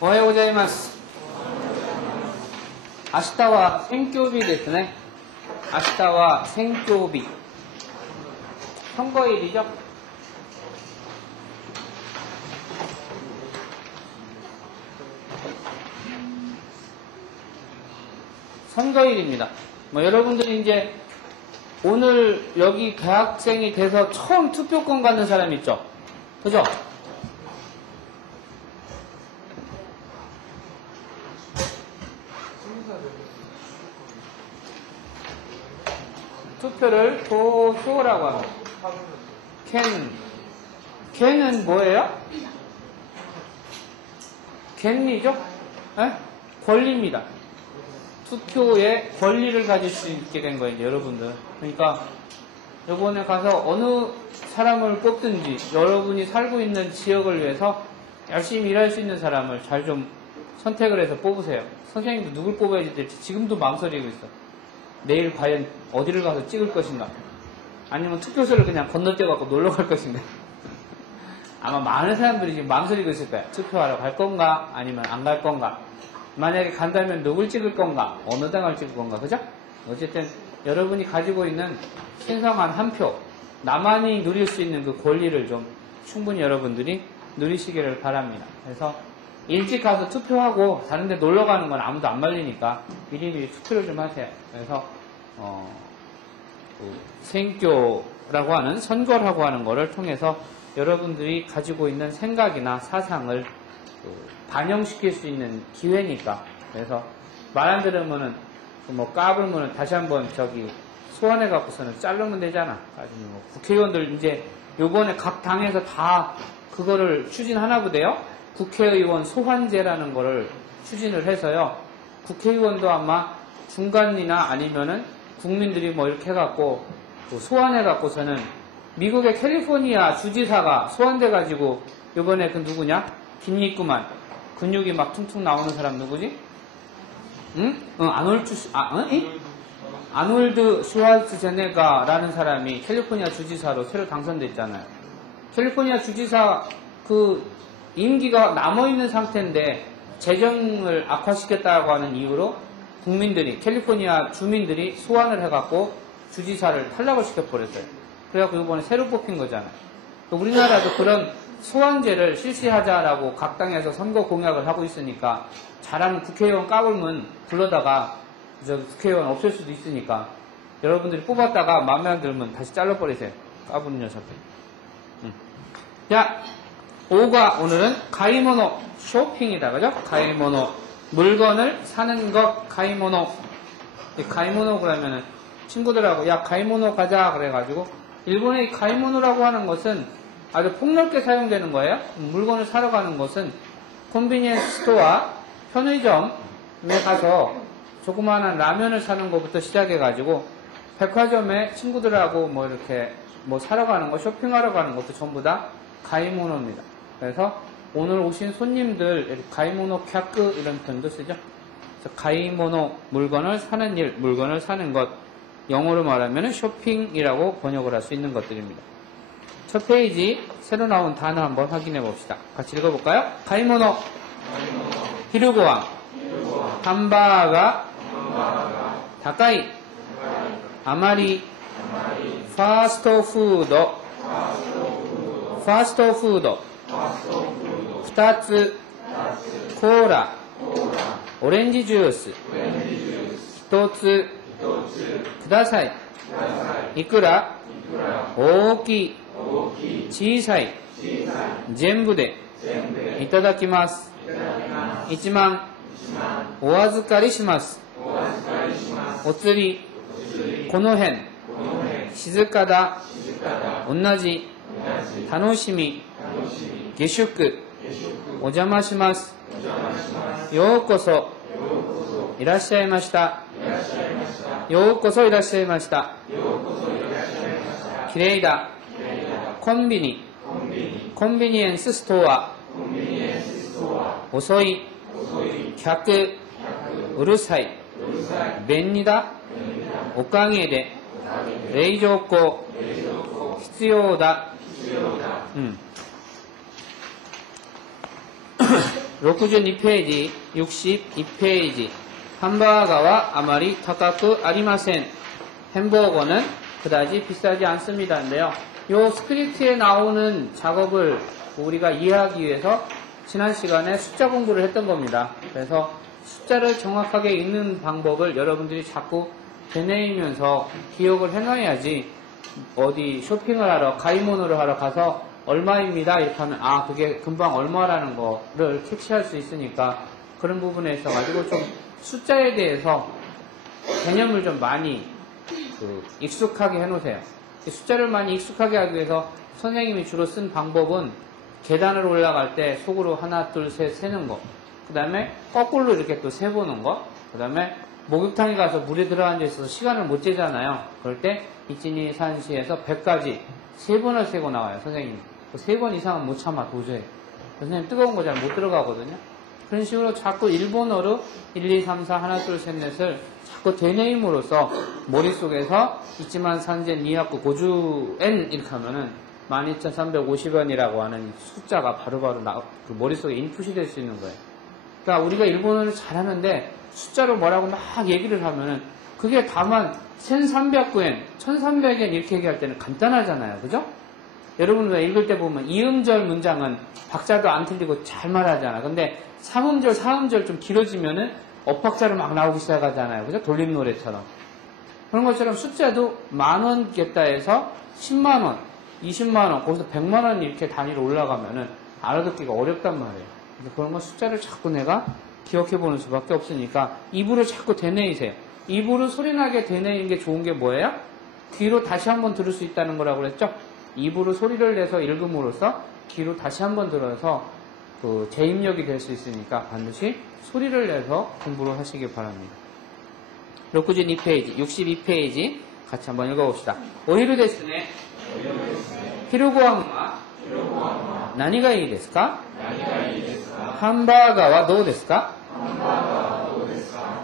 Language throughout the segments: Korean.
おはようございます。明日は選挙日ですね。明日は選挙日。선거일이죠? 선거일입니다. 뭐 여러분들이 이제 오늘 여기 대학생이 돼서 처음 투표권 갖는 사람 있죠? 그죠? 투표를 도소라고 합니다. 캔은 뭐예요? 権利죠? 권리입니다. 투표에 권리를 가질 수 있게 된 거예요, 여러분들. 그러니까 이번에 가서 어느 사람을 뽑든지 여러분이 살고 있는 지역을 위해서 열심히 일할 수 있는 사람을 잘 좀 선택을 해서 뽑으세요. 선생님도 누굴 뽑아야 될지 지금도 망설이고 있어. 내일 과연 어디를 가서 찍을 것인가? 아니면 투표소를 그냥 건너뛰어갖고 놀러 갈 것인가? 아마 많은 사람들이 지금 망설이고 있을 거야. 투표하러 갈 건가? 아니면 안 갈 건가? 만약에 간다면 누굴 찍을 건가? 어느 당을 찍을 건가? 그죠? 어쨌든 여러분이 가지고 있는 신성한 한 표, 나만이 누릴 수 있는 그 권리를 좀 충분히 여러분들이 누리시기를 바랍니다. 그래서 일찍 가서 투표하고 다른 데 놀러 가는 건 아무도 안 말리니까 미리미리 투표를 좀 하세요. 그래서選挙라고 하는 선거라고 하는 거를 통해서 여러분들이 가지고 있는 생각이나 사상을 반영시킬 수 있는 기회니까. 그래서 말 안 들으면은 뭐 까불면은 다시 한번 저기 소환해 갖고서는 자르면 되잖아. 뭐 국회의원들 이제 요번에 각 당에서 다 그거를 추진하나 보대요. 국회의원 소환제라는 거를 추진을 해서요. 국회의원도 아마 중간이나 아니면은 국민들이 뭐 이렇게 해갖고 소환해 갖고서는 미국의 캘리포니아 주지사가 소환돼 가지고 요번에 그 누구냐? 긴 있구만. 근육이 막 퉁퉁 나오는 사람 누구지? 응? 아놀드 슈왈츠제네가라는 사람이 캘리포니아 주지사로 새로 당선됐잖아요. 캘리포니아 주지사 그 임기가 남아있는 상태인데 재정을 악화시켰다고 하는 이유로 국민들이, 캘리포니아 주민들이 소환을 해갖고 주지사를 탈락을 시켜버렸어요. 그래갖고 이번에 새로 뽑힌 거잖아요. 우리나라도 그런 소환제를 실시하자라고 각 당에서 선거 공약을 하고 있으니까 잘하면 국회의원 까불면 불러다가 국회의원 없앨 수도 있으니까 여러분들이 뽑았다가 마음에 안 들면 다시 잘라버리세요. 까부는 녀석들. 자, 5가 오늘은 가이모노 쇼핑이다. 그죠? 가이모노. 물건을 사는 것, 가이모노. 가이모노 그러면은 친구들하고 야 가이모노 가자 그래가지고 일본의 가이모노라고 하는 것은 아주 폭넓게 사용되는 거예요. 물건을 사러 가는 것은 컨비니언스 스토어, 편의점에 가서 조그마한 라면을 사는 것부터 시작해가지고 백화점에 친구들하고 뭐 이렇게 뭐 사러 가는 거, 쇼핑하러 가는 것도 전부 다 가이모노입니다. 그래서 오늘 오신 손님들 가이모노 캬크 이런 표현도 쓰죠. 그래서 가이모노 물건을 사는 일, 물건을 사는 것, 영어로 말하면 쇼핑이라고 번역을 할 수 있는 것들입니다. 첫 페이지 새로 나온 단어 한번 확인해 봅시다. 같이 읽어볼까요? 가이모노, 히르고왕, 함바가, 다카이, 아마리, 파스토푸드, 2つコーラオレンジジュース1つくださいいくら大きい小さい全部でいただきます1万お預かりしますお釣りこの辺静かだ同じ楽しみ下宿お邪魔します。ようこそいらっしゃいました。ようこそいらっしゃいました。きれいだ。コンビニエンスストア。遅い。客。うるさい。便利だ。おかげで。冷蔵庫。必要だ。 62페이지, 62페이지. 함바가와 아마리 타카쿠 아리마센. 햄버거는 그다지 비싸지 않습니다인데요. 요 스크립트에 나오는 작업을 우리가 이해하기 위해서 지난 시간에 숫자 공부를 했던 겁니다. 그래서 숫자를 정확하게 읽는 방법을 여러분들이 자꾸 되뇌이면서 기억을 해놔야지 어디 쇼핑을 하러, 가이모노를 하러 가서 얼마입니다 이렇게 하면 아 그게 금방 얼마라는 거를 캐치할 수 있으니까 그런 부분에 있어가지고 좀 숫자에 대해서 개념을 좀 많이 익숙하게 해놓으세요. 숫자를 많이 익숙하게 하기 위해서 선생님이 주로 쓴 방법은 계단을 올라갈 때 속으로 하나 둘 셋 세는 거, 그 다음에 거꾸로 이렇게 또 세보는 거, 그 다음에 목욕탕에 가서 물에 들어앉아 있어서 시간을 못 재잖아요. 그럴 때 이진이 산시에서 100까지 3번을 세고 나와요. 선생님이 3번 이상은 못 참아 도저히. 선생님 뜨거운 거 잘 못 들어가거든요. 그런 식으로 자꾸 일본어로 1, 2, 3, 4, 하나, 둘, 셋, 넷을 자꾸 되뇌임으로써 머릿속에서 이치만 산젠 니하쿠 고주엔 이렇게 하면은 12,350원이라고 하는 숫자가 바로바로 그 머릿속에 인풋이 될 수 있는 거예요. 그러니까 우리가 일본어를 잘하는데 숫자로 뭐라고 막 얘기를 하면은 그게 다만 1,300엔, 1,300엔 이렇게 얘기할 때는 간단하잖아요. 그죠? 여러분 왜 읽을 때 보면 이음절 문장은 박자도 안 틀리고 잘 말하잖아. 근데 3음절, 4음절 좀 길어지면은 엇박자로 막 나오기 시작하잖아요. 그죠? 돌림 노래처럼. 그런 것처럼 숫자도 10,000원 겠다에서 10만원, 20만원, 거기서 100만원 이렇게 단위로 올라가면은 알아듣기가 어렵단 말이에요. 그래서 그런 건 숫자를 자꾸 내가 기억해보는 수밖에 없으니까 입으로 자꾸 되뇌이세요. 입으로 소리나게 되뇌이는 게 좋은 게 뭐예요? 귀로 다시 한번 들을 수 있다는 거라고 그랬죠? 입으로 소리를 내서 읽음으로써 귀로 다시 한번 들어서 그 재입력이 될 수 있으니까 반드시 소리를 내서 공부를 하시기 바랍니다. 62페이지, 62페이지 같이 한번 읽어봅시다. 오히루 데스네. 히루고항와 나니가 이 데스か? 함바가와どうですか?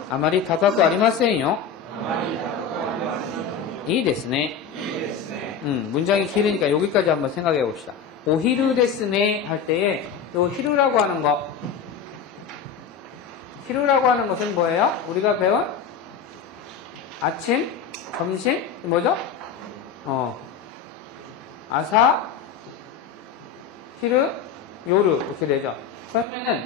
아마리 가까고 아리마센요. 이 데스ね. 문장이 길으니까 여기까지 한번 생각해 봅시다. 오히루 데스네 할 때에 요 히루라고 하는 거, 히루라고 하는 것은 뭐예요? 우리가 배운 아침, 점심, 뭐죠? 아사, 히루, 요루 이렇게 되죠. 그러면은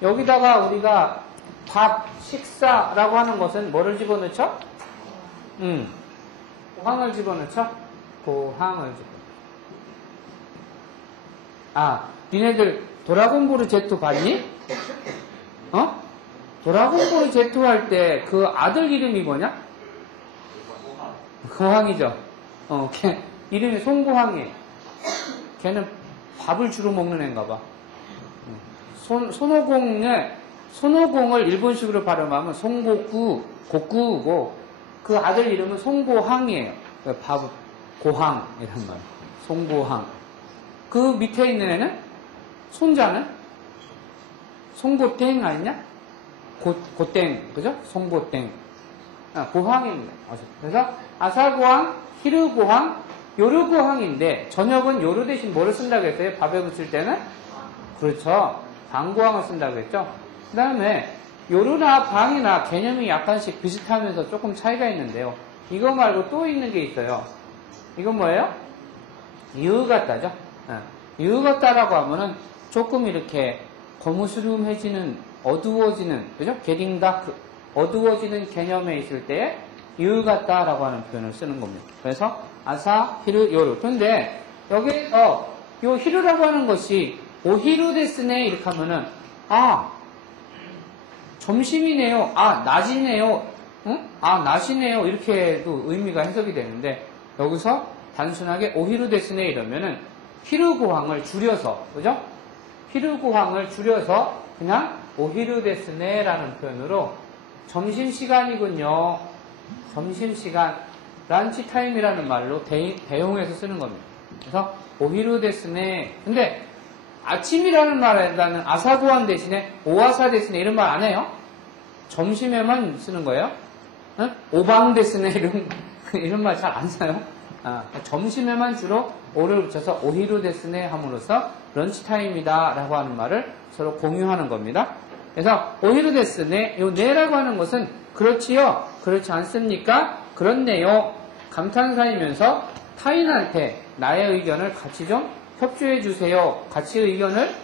여기다가 우리가 밥, 식사라고 하는 것은 뭐를 집어넣죠? 고항을 집어넣죠? 고항을 집어넣죠. 아, 니네들 도라곤보르 Z 봤니? 도라곤보르 Z 할 때 그 아들 이름이 뭐냐? 고항이죠. 걔 이름이 송고항이에요. 걔는 밥을 주로 먹는 애인가 봐. 손오공을 일본식으로 발음하면 송고구, 곡구고 그 아들 이름은 송고항이에요. 밥, 고항 이런 말. 송고항. 그 밑에 있는 애는 손자는 송고땡 아니냐? 고땡, 그죠? 송고땡. 고항입니다. 그래서 아사고항, 히르고항, 요르고항인데 저녁은 요르 대신 뭐를 쓴다고 했어요? 밥에 붙일 때는? 그렇죠. 방고항을 쓴다고 했죠. 그 다음에 요르나 방이나 개념이 약간씩 비슷하면서 조금 차이가 있는데요. 이거 말고 또 있는 게 있어요. 이건 뭐예요? 유같다죠. 유같다라고 하면은 조금 이렇게 거무스름해지는, 어두워지는, 그죠? 게딩다크, 어두워지는 개념에 있을 때 유같다라고 하는 표현을 쓰는 겁니다. 그래서 아사, 히르, 요르. 근데 여기에서 요 히르라고 하는 것이 오히루 데스네 이렇게 하면은 점심이네요. 낮이네요. 응? 낮이네요. 이렇게도 의미가 해석이 되는데 여기서 단순하게 오히루 데스네 이러면은 히르고항을 줄여서, 그죠? 히르고항을 줄여서 그냥 오히루 데스네라는 표현으로 점심시간이군요. 점심시간, 란치타임이라는 말로 대용해서 쓰는 겁니다. 그래서 오히루 데스네. 근데 아침이라는 말에다는 아사고한 대신에 오아사 데스네 이런 말 안 해요. 점심에만 쓰는 거예요. 응? 오방 데스네 이런 말 잘 안 써요. 점심에만 주로 오를 붙여서 오히루 데스네 함으로써 런치타임이다 라고 하는 말을 서로 공유하는 겁니다. 그래서 오히려 데스네, 요 네라고 하는 것은 그렇지요? 그렇지 않습니까? 그렇네요. 감탄사이면서 타인한테 나의 의견을 같이 좀 협조해 주세요. 같이 의견을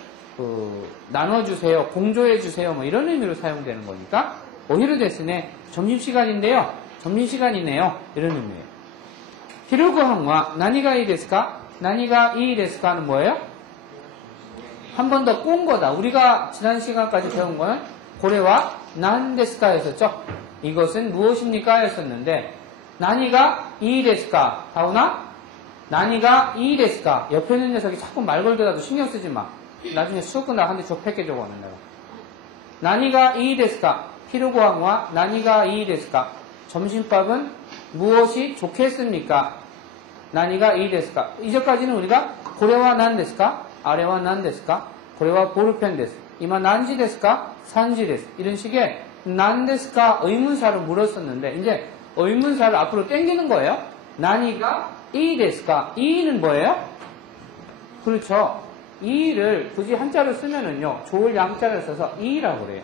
나눠주세요. 공조해 주세요. 뭐 이런 의미로 사용되는 거니까 오히려 데스네, 점심시간인데요. 점심시간이네요. 이런 의미예요. 히루고항와 나니가 이 데스까? 나니가 이 데스까는 뭐예요? 한 번 더 꼰 거다. 우리가 지난 시간까지 배운 거는 고래와 난데스까 였었죠. 이것은 무엇입니까? 였었는데 나니가 이 데스까? 다우나? 나니가 이 데스까? 옆에 있는 녀석이 자꾸 말 걸더라도 신경 쓰지 마. 나중에 수업 끝나고 한 대 좁혀게 적어는 내가. 나니가 이 데스까? 히루고항과 나니가 이 데스까? 점심밥은 무엇이 좋겠습니까? 나니가 이 데스까? 이제까지는 우리가 고래와 난 데스까? 아래와 난 데스까? 고래와 보르펜 데스. 이마 난지 데스까? 산지 데스. 이런 식의 난 데스까? 의문사를 물었었는데 이제 의문사를 앞으로 당기는 거예요. 나니가 이 데스까? 이는 뭐예요? 그렇죠. 이를 굳이 한자로 쓰면은요. 좋을 양자를 써서 이라고 그래요.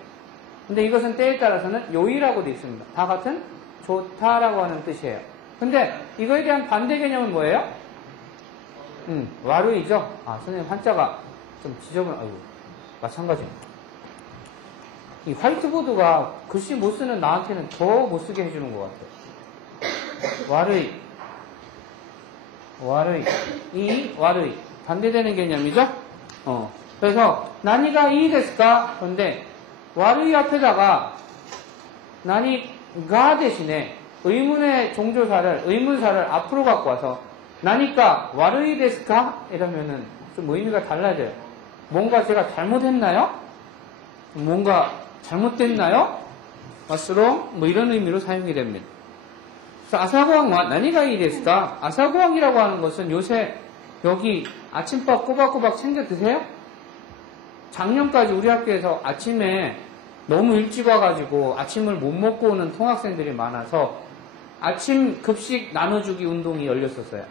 근데 이것은 때에 따라서는 요이라고 되어 있습니다. 다 같은 좋다라고 하는 뜻이에요. 근데 이거에 대한 반대 개념은 뭐예요? 와르이죠. 아, 선생님 한자가 좀 지저분, 아이고, 마찬가지입니다. 이 화이트보드가 글씨 못 쓰는 나한테는 더 못 쓰게 해주는 것 같아요. 와르이, 이, 와르이. 반대되는 개념이죠? 그래서, 나니가 이 데스까? 그런데, 와르이 앞에다가, 나니가 대신에, 의문사를 앞으로 갖고 와서, 나니까, 와르이 데스까? 이러면은, 좀 의미가 달라져요. 뭔가 제가 잘못했나요? 뭔가 잘못됐나요? 맞스롱? 뭐 이런 의미로 사용이 됩니다. 그래서 아사고항과 나니가 이 데스까? 아사고항이라고 하는 것은 요새 여기 아침밥 꼬박꼬박 챙겨 드세요? 작년까지 우리 학교에서 아침에 너무 일찍 와가지고 아침을 못 먹고 오는 통학생들이 많아서 아침 급식 나눠주기 운동이 열렸었어요.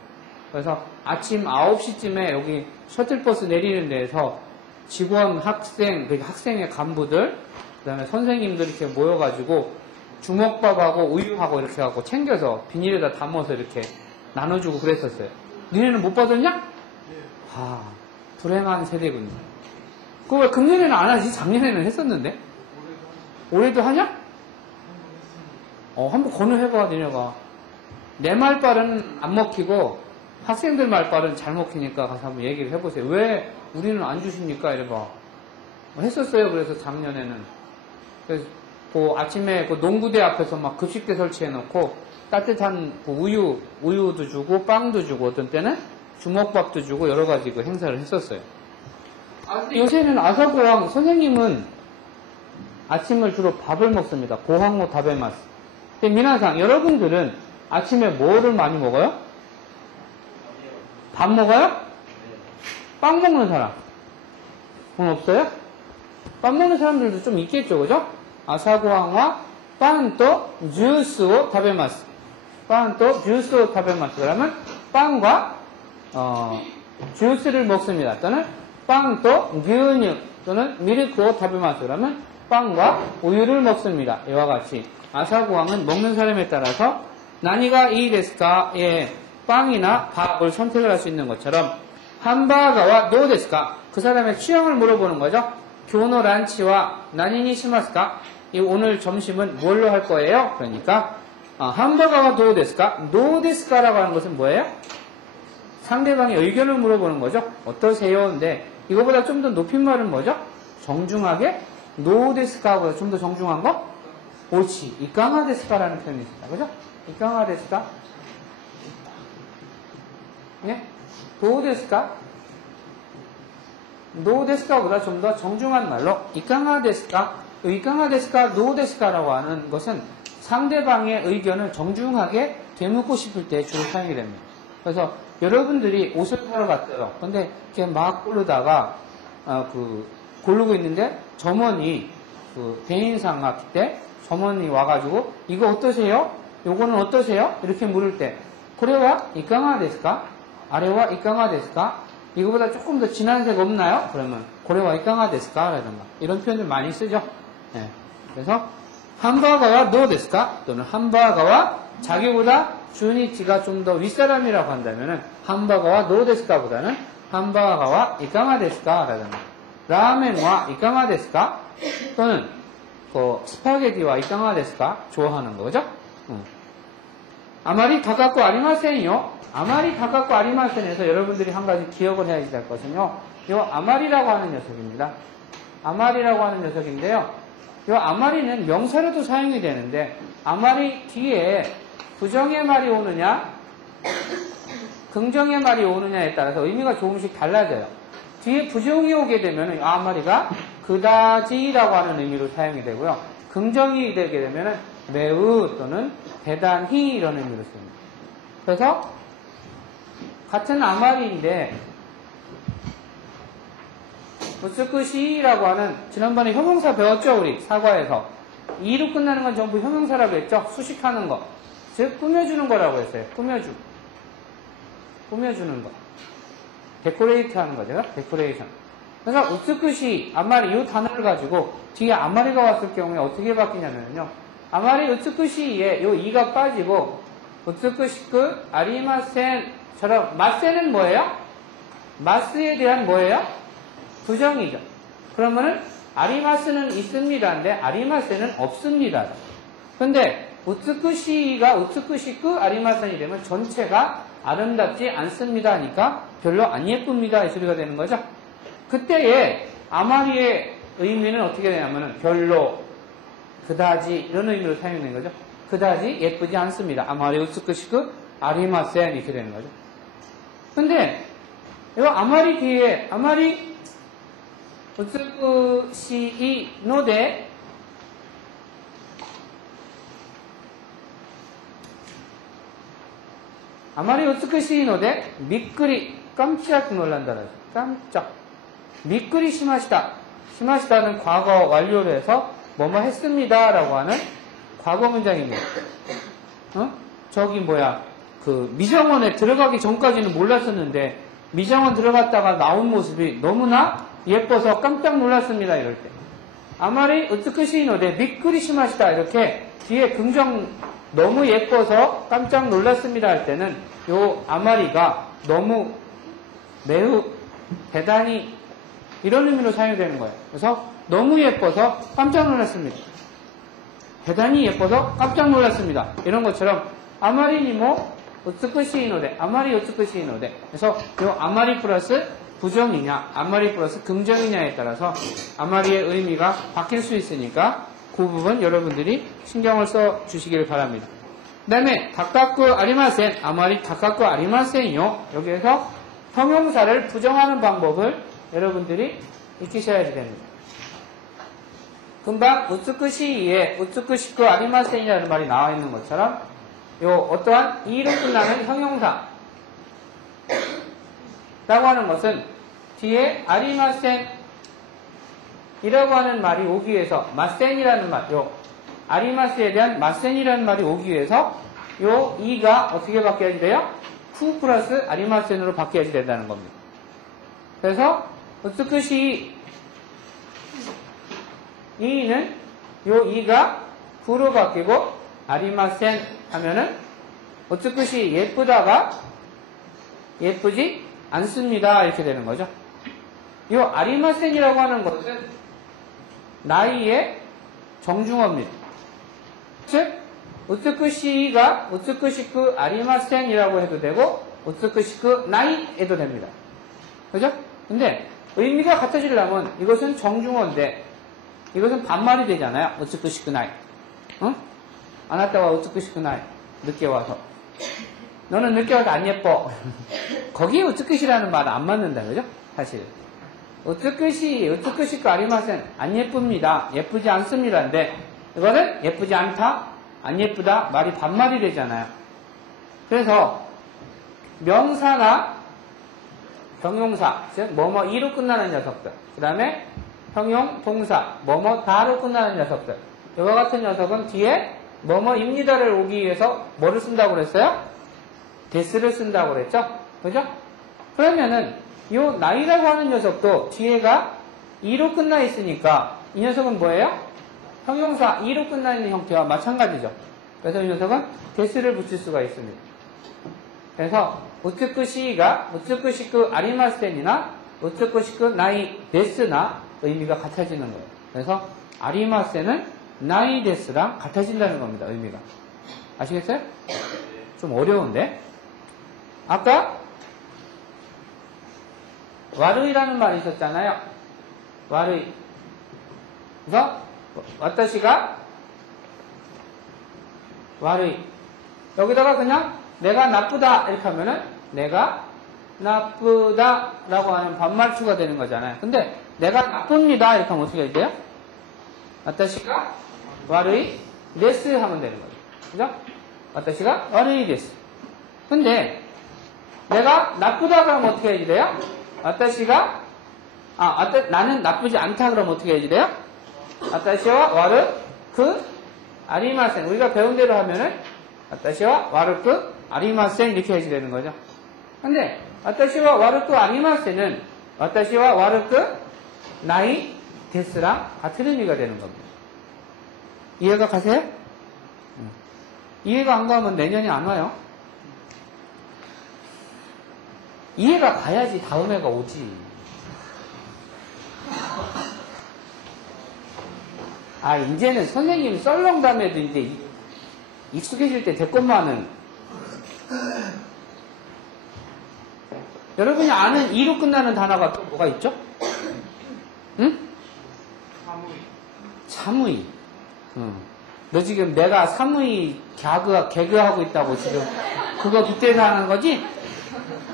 그래서 아침 9시쯤에 여기 셔틀버스 내리는 데에서 직원, 학생, 학생의 간부들, 그 다음에 선생님들 이렇게 모여가지고 주먹밥하고 우유하고 이렇게 하고 챙겨서 비닐에다 담아서 이렇게 나눠주고 그랬었어요. 니네는 못 받았냐? 아, 불행한 세대군요. 그거 왜 금년에는 안 하지? 작년에는 했었는데? 올해도 하냐? 한번 권유해봐, 니네가. 내 말빨은 안 먹히고 학생들 말빨은 잘 먹히니까 가서 한번 얘기를 해보세요. 왜 우리는 안 주십니까? 이래봐. 했었어요. 그래서 작년에는. 그래서 그 아침에 그 농구대 앞에서 막 급식대 설치해놓고 따뜻한 그 우유도 주고 빵도 주고 어떤 때는 주먹밥도 주고 여러 가지 그 행사를 했었어요. 요새는 아사고항 선생님은 아침을 주로 밥을 먹습니다. 고항모 다베마스. 근데 미나상 여러분들은 아침에 뭐를 많이 먹어요? 밥 먹어요? 빵 먹는 사람? 그건 없어요? 빵 먹는 사람들도 좀 있겠죠, 그죠? 아사고항과 빵은 또 주스を食べます. 빵은 또 주스を食べます. 그러면 빵과 주스를 먹습니다. 또는 빵 또牛乳 또는 밀크を食べます. 그러면 빵과 우유를 먹습니다. 이와 같이 아사고항은 먹는 사람에 따라서 나니가 이 데스까? 예, 빵이나 밥을 선택을 할 수 있는 것처럼 함바가와 노 데스까? 그 사람의 취향을 물어보는 거죠. 교노 란치와 나니니 시마스까? 오늘 점심은 뭘로 할 거예요? 그러니까 함바가와 노 데스까? 노 데스까라고 하는 것은 뭐예요? 상대방의 의견을 물어보는 거죠. 어떠세요? 근데 이거보다 좀 더 높임말은 뭐죠? 정중하게 노 데스까보다 좀 더 정중한 거? 옳지. 이강하 데스까라는 표현이 있습니다. 그죠? 이강하 데스까? 네? 도 데스까? 노 데스까보다 좀 더 정중한 말로 이강하 데스까? 이강하 데스까? 노 데스까라고 하는 것은 상대방의 의견을 정중하게 되묻고 싶을 때 주로 사용이 됩니다. 그래서 여러분들이 옷을 사러 갔어요. 근데 이렇게 막 고르다가 고르고 있는데 점원이 대인상 학기 때 점원이 와가지고 이거 어떠세요? 요거는 어떠세요? 이렇게 물을 때 고래와 이강하 데스까? 아래와 이강하 데스까? 이거보다 조금 더 진한 색 없나요? 그러면 고래와 이강화 데스까? 라든가 이런 표현들 많이 쓰죠. 예. 그래서 함바가와 노 데스까? 또는 함바가와 자기보다 주니치가 좀 더 윗사람이라고 한다면은 함바가와 노 데스까 보다는 함바가와 이강화 데스까? 라든가 라멘와 이강화 데스까? 또는 스파게티와 이강화 데스까? 좋아하는 거죠. 아마리 다가고 아리마센요. 아마리 다가고 아리마센에서 여러분들이 한 가지 기억을 해야 될 것은요. 이 아마리라고 하는 녀석입니다. 아마리라고 하는 녀석인데요. 이 아마리는 명사로도 사용이 되는데 아마리 뒤에 부정의 말이 오느냐 긍정의 말이 오느냐에 따라서 의미가 조금씩 달라져요. 뒤에 부정이 오게 되면 아마리가 그다지라고 하는 의미로 사용이 되고요. 긍정이 되게 되면 매우 또는 대단히 이런 의미로 씁니다. 그래서 같은 아마리인데 우츠쿠시라고 하는 지난번에 형용사 배웠죠 우리 사과에서 이로 끝나는 건 전부 형용사라고 했죠. 수식하는 거 즉 꾸며주는 거라고 했어요. 꾸며주는 거 데코레이트 하는 거죠. 데코레이션. 그래서 우츠쿠시 아마리 이 단어를 가지고 뒤에 아마리가 왔을 경우에 어떻게 바뀌냐면요. 아마리 우츠쿠시에 요 이가 빠지고 우츠쿠시쿠 아리마센처럼 마센은 뭐예요? 마스에 대한 뭐예요? 부정이죠. 그러면은 아리마스는 있습니다인데 아리마센은 없습니다. 근데 우츠쿠시가 우츠쿠시쿠 아리마센이 되면 전체가 아름답지 않습니다 하니까 별로 안 예쁩니다 이 소리가 되는 거죠. 그때의 아마리의 의미는 어떻게 되냐면은 별로 그다지 이런 의미로 사용되는 거죠. 그다지 예쁘지 않습니다. 아마리 우츠쿠시쿠 아리마센 이렇게 되는 거죠. 근데 이 아마리 뒤에 아마리 우츠쿠시이 노데 아마리 우츠쿠시이 노데 미끄리 깜짝 놀란다라죠. 깜짝 미끄리 시마시다. 시마시다는 과거 완료를 해서 뭐뭐 했습니다 라고 하는 과거 문장입니다. 저기 미정원에 들어가기 전까지는 몰랐었는데 미정원 들어갔다가 나온 모습이 너무나 예뻐서 깜짝 놀랐습니다 이럴 때 아마리 우츠쿠시이노데 미끄리 시마시다 이렇게 뒤에 긍정 너무 예뻐서 깜짝 놀랐습니다 할 때는 요 아마리가 너무 매우 대단히 이런 의미로 사용되는 거예요. 그래서 너무 예뻐서 깜짝 놀랐습니다. 대단히 예뻐서 깜짝 놀랐습니다. 이런 것처럼 아마리니모 우츠쿠시이노데 아마리 우츠쿠시이노데 그래서 이 아마리 플러스 부정이냐 아마리 플러스 긍정이냐에 따라서 아마리의 의미가 바뀔 수 있으니까 그 부분 여러분들이 신경을 써 주시길 바랍니다. 그 다음에 다카쿠 아리마센 아마리 다카쿠 아리마센요 여기에서 형용사를 부정하는 방법을 여러분들이 익히셔야 됩니다. 금방 우츠쿠시이에 우츠쿠시쿠 아리마센이라는 말이 나와 있는 것처럼 요 어떠한 이로 끝나는 형용사 라고 하는 것은 뒤에 아리마센 이라고 하는 말이 오기 위해서 마센이라는 말, 요 아리마스에 대한 마센이라는 말이 오기 위해서 요 이가 어떻게 바뀌어야지 돼요? 푸 플러스 아리마센으로 바뀌어야지 된다는 겁니다. 그래서 우츠쿠시 이는 요 이가 푸로 바뀌고 아리마센 하면은 우츠쿠시 예쁘다가 예쁘지 않습니다 이렇게 되는 거죠. 요 아리마센이라고 하는 것은 나이의 정중어입니다. 즉 우츠쿠시가 우츠쿠시쿠 아리마센이라고 해도 되고 우츠쿠시쿠 나이 해도 됩니다. 그죠? 근데 의미가 같아지려면 이것은 정중어인데 이것은 반말이 되잖아요. 우츠쿠시쿠 나이. 아나타와 우츠쿠시쿠 나이. 늦게 와서. 너는 늦게 와서 안 예뻐. 거기에 우츠쿠시라는 말은 안 맞는다. 그죠? 사실. 우츠쿠시쿠 아리마센. 안 예쁩니다. 예쁘지 않습니다인데 이거는 예쁘지 않다. 안 예쁘다. 말이 반말이 되잖아요. 그래서 명사나 형용사, 즉 뭐뭐 이로 끝나는 녀석들. 그 다음에 형용, 동사, 뭐뭐 다로 끝나는 녀석들. 이와 같은 녀석은 뒤에 뭐뭐입니다를 오기 위해서 뭐를 쓴다고 그랬어요? 데스를 쓴다고 그랬죠? 그죠? 그러면은 요 나이라고 하는 녀석도 뒤에가 이로 끝나 있으니까 이 녀석은 뭐예요? 형용사 이로 끝나 있는 형태와 마찬가지죠. 그래서 이 녀석은 데스를 붙일 수가 있습니다. 그래서 우츠쿠시가 우츠쿠시쿠 아리마센이나 우츠쿠시쿠 나이 데스나 의미가 같아지는 거예요. 그래서 아리마센은 나이 데스랑 같아진다는 겁니다. 의미가. 아시겠어요? 좀 어려운데. 아까 와르이라는 말이 있었잖아요. 와르이. 그래서 와타시가 와르이. 여기다가 그냥 내가 나쁘다 이렇게 하면은 내가 나쁘다 라고 하는 반말투가 되는 거잖아요. 근데 내가 나쁩니다 이렇게 하면 어떻게 돼요? 와타시가 와르이 데스 하면 되는 거죠. 그죠? 와타시가 와르이 데스. 근데 내가 나쁘다 그러면 어떻게 해야지 돼요? 와타시가 나는 나쁘지 않다 그러면 어떻게 해야지 돼요? 와타시와 와르크 아리마센. 우리가 배운 대로 하면은 와타시와 와르크 아리마센 이렇게 해야지 되는 거죠. 근데 와타시와 와르크 아리마센은 와타시와 와르크 나이 데스랑 같은 의미가 되는 겁니다. 이해가 가세요? 이해가 안 가면 내년에 안 와요. 이해가 가야지 다음 해가 오지. 이제는 선생님 썰렁담에도 이제 익숙해질 때 됐건만은 여러분이 아는 이로 끝나는 단어가 또 뭐가 있죠? 응? 사무이. 너 지금 내가 사무이 개그하고 있다고 지금 그거 빗대서 하는 거지?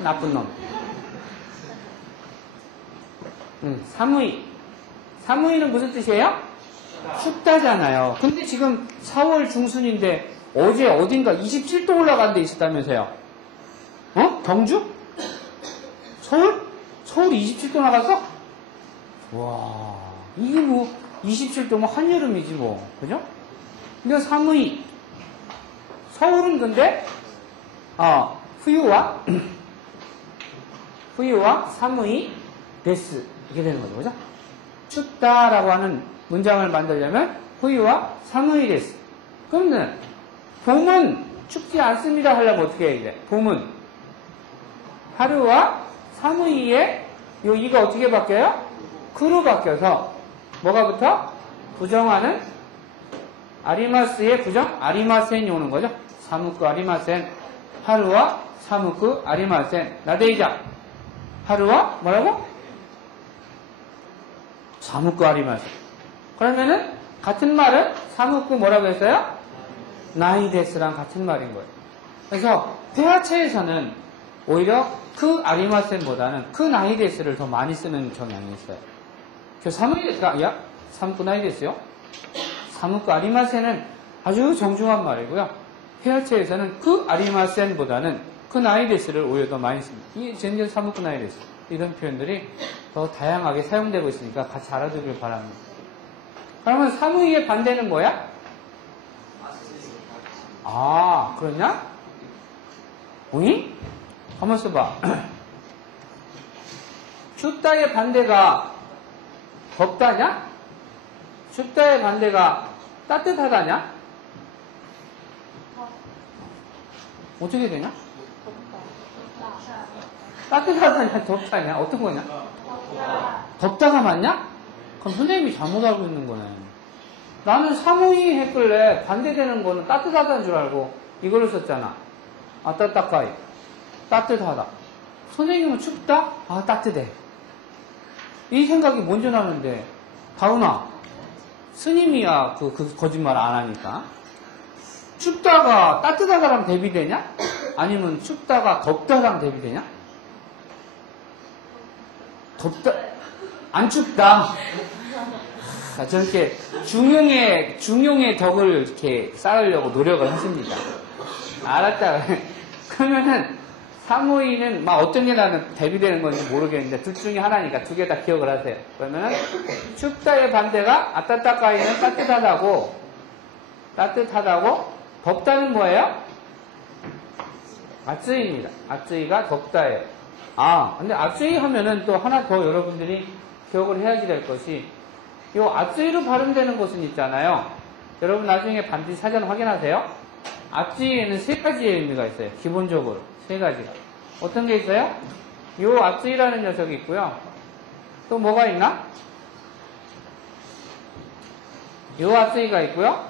나쁜 놈. 사무이. 사무이는 무슨 뜻이에요? 춥다잖아요. 근데 지금 4월 중순인데 어제 어딘가 27도 올라간 데 있었다면서요? 경주? 서울? 서울이 27도 나갔어? 와, 이게 뭐 27도면 한여름이지 뭐. 그죠? 근데 사무이. 서울은 근데 후유와 사무이 데스 이렇게 되는 거죠. 그죠? 춥다라고 하는 문장을 만들려면 후유와 사무이 데스. 그러면 봄은 춥지 않습니다 하려면 어떻게 해야 돼? 봄은 하루와 사무이에 요 이가 어떻게 바뀌어요? 그로 바뀌어서 뭐가 붙어? 부정하는 아리마스의 부정 아리마센이 오는 거죠. 사무쿠 아리마센. 하루와 사무쿠 아리마센. 나데이자. 하루와 뭐라고? 사무쿠 아리마센. 그러면은 같은 말은 사무쿠 뭐라고 했어요? 나이데스랑 같은 말인 거예요. 그래서 대하체에서는 오히려 그 아리마센보다는 그 나이데스를 더 많이 쓰는 경향이 있어요. 그 사무이데스가 사무쿠 나이데스요? 사무쿠 아리마센은 아주 정중한 말이고요. 회화체에서는 그 아리마센보다는 그 나이데스를 오히려 더 많이 씁니다. 이 전전 사무쿠 나이데스 이런 표현들이 더 다양하게 사용되고 있으니까 같이 알아두길 바랍니다. 그러면 사무이의 반대는 뭐야? 그러냐? 오니? 가만 있어봐. 춥다의 반대가 덥다냐? 춥다의 반대가 따뜻하다냐? 어떻게 되냐? 따뜻하다냐? 덥다냐? 어떤 거냐? 덥다가 맞냐? 그럼 선생님이 잘못 알고 있는 거네. 나는 사무이 했길래 반대되는 거는 따뜻하다는 줄 알고 이걸로 썼잖아. 따뜻하이. 따뜻하다. 선생님은 춥다? 따뜻해. 이 생각이 먼저 나는데, 다운아, 스님이야 그 거짓말 안 하니까. 춥다가 따뜻하다랑 대비되냐? 아니면 춥다가 덥다랑 대비되냐? 덥다, 안 춥다. 저렇게 중용의 덕을 이렇게 쌓으려고 노력을 하십니다. 알았다. 그러면은 사무이는 막 어떤 게 나는 대비되는 건지 모르겠는데 둘 중에 하나니까 두 개 다 기억을 하세요. 그러면은 춥다의 반대가 아따따까이는 따뜻하다고 덥다는 뭐예요? 아쯔이입니다. 아쯔이가 덥다예요. 근데 아쯔이 하면은 또 하나 더 여러분들이 기억을 해야지 될 것이, 요 아쯔이로 발음되는 곳은 있잖아요. 여러분 나중에 반드시 사전 확인하세요. 아쯔이에는 세 가지의 의미가 있어요. 기본적으로. 세 가지가. 어떤 게 있어요? 요 아쯔이라는 녀석이 있고요. 또 뭐가 있나? 요 아쯔이가 있고요.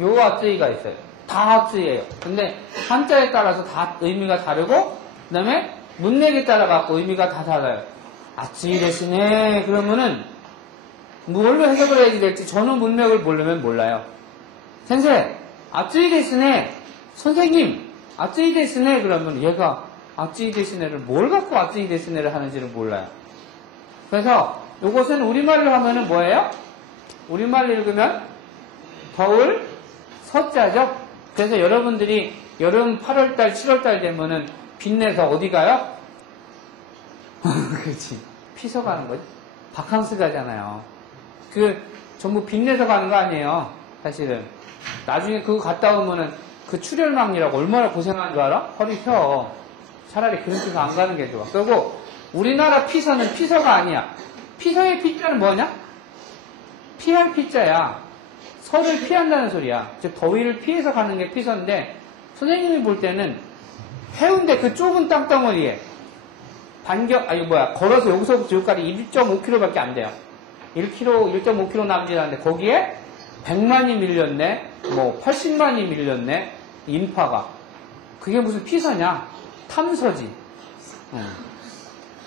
요 아쯔이가 있어요. 다 아쯔이예요. 근데 한자에 따라서 다 의미가 다르고, 그 다음에 문맥에 따라 갖고 의미가 다 달라요. 아쯔이 대신에 그러면은 뭘로 해석을 해야 될지 저는 문맥을 모르면 몰라요. 선생, 아쯔이 대신에 선생님, 아쯔이 대신에 그러면 얘가 아쯔이 대신에를 뭘 갖고 아쯔이 대신에를 하는지를 몰라요. 그래서 이것은 우리말로 하면은 뭐예요? 우리말로 읽으면 겨울 서자죠. 그래서 여러분들이 여름 8월달, 7월달 되면은 빚내서 어디 가요? 그렇지. 피서 가는 거지. 바캉스 가잖아요. 전부 빚내서 가는 거 아니에요. 사실은. 나중에 그거 갔다 오면은 그 출혈망이라고 얼마나 고생하는 줄 알아? 허리 펴. 차라리 그런 피서 안 가는 게 좋아. 그리고 우리나라 피서는 피서가 아니야. 피서의 피자는 뭐냐? 피할 피자야. 설을 피한다는 소리야. 즉 더위를 피해서 가는 게 피서인데, 선생님이 볼 때는 해운대 그 좁은 땅덩어리에 걸어서 여기서부터 여기까지 1.5km밖에 안 돼요. 1km, 1.5km 남짓 하는데 거기에 100만이 밀렸네, 80만이 밀렸네, 인파가. 그게 무슨 피서냐? 탐서지.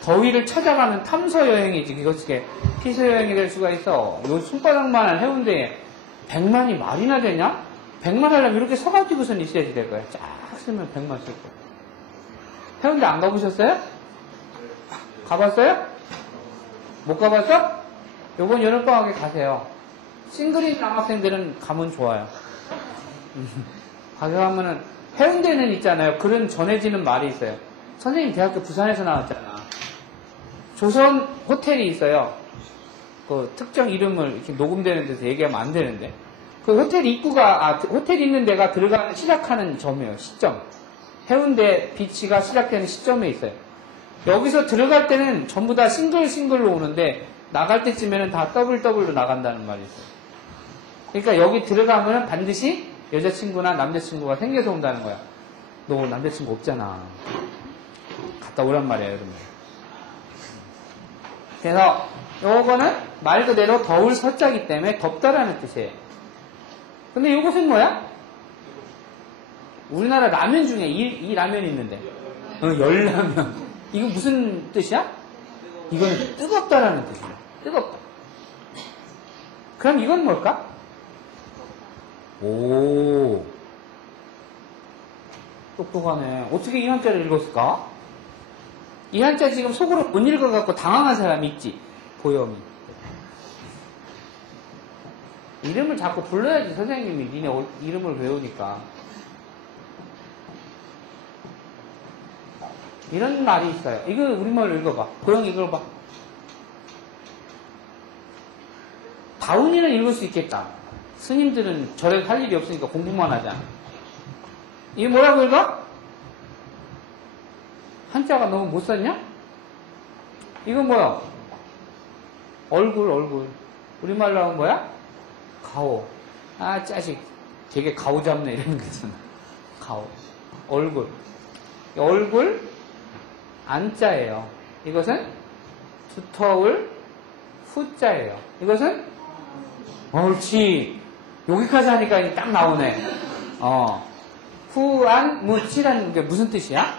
더위를 찾아가는 탐서 여행이지. 그것이 피서 여행이 될 수가 있어. 요 손바닥만한 해운대에 100만이 말이나 되냐? 100만 하려면 이렇게 서가지고선 있어야지 될 거야. 쫙 쓰면 100만 쓸 거야. 해운대 안 가보셨어요? 가봤어요? 못 가봤어? 요번 여름방학에 가세요. 싱글인 남학생들은 가면 좋아요. 가면은 해운대는 있잖아요. 그런 전해지는 말이 있어요. 선생님 대학교 부산에서 나왔잖아. 조선 호텔이 있어요. 그 특정 이름을 이렇게 녹음되는 데서 얘기하면 안 되는데. 그 호텔 입구가, 호텔 있는 데가 시작하는 점이에요. 시점. 해운대 비치가 시작되는 시점에 있어요. 여기서 들어갈 때는 전부 다 싱글로 오는데, 나갈 때쯤에는 다 더블로 나간다는 말이 있어요. 그러니까 여기 들어가면 반드시 여자친구나 남자친구가 생겨서 온다는 거야. 너 남자친구 없잖아. 갔다 오란 말이에요, 여러분. 그래서 요거는 말 그대로 더울 서자기 때문에 덥다라는 뜻이에요. 근데 이것은 뭐야? 우리나라 라면 중에 이 라면이 있는데, 열라면. 이거 무슨 뜻이야? 이건 뜨겁다라는 뜻이야. 뜨겁다. 그럼 이건 뭘까? 오, 똑똑하네. 어떻게 이 한자를 읽었을까? 이 한자 지금 속으로 못 읽어갖고 당황한 사람이 있지. 보영이. 이름을 자꾸 불러야지 선생님이 니네 이름을 외우니까. 이런 말이 있어요. 이거 우리말로 읽어봐. 보영이 읽어봐. 다운이는 읽을 수 있겠다. 스님들은 절에 할 일이 없으니까 공부만 하잖아. 이게 뭐라고 읽어? 한자가 너무 못 썼냐? 이건 뭐야? 얼굴. 우리말로 하면 뭐야? 가오. 짜식. 되게 가오 잡네. 이러는 거잖아. 가오. 얼굴, 안자예요. 이것은 두터울, 후자예요. 이것은 옳지. 여기까지 하니까 딱 나오네. 후안, 무치라는 게 무슨 뜻이야?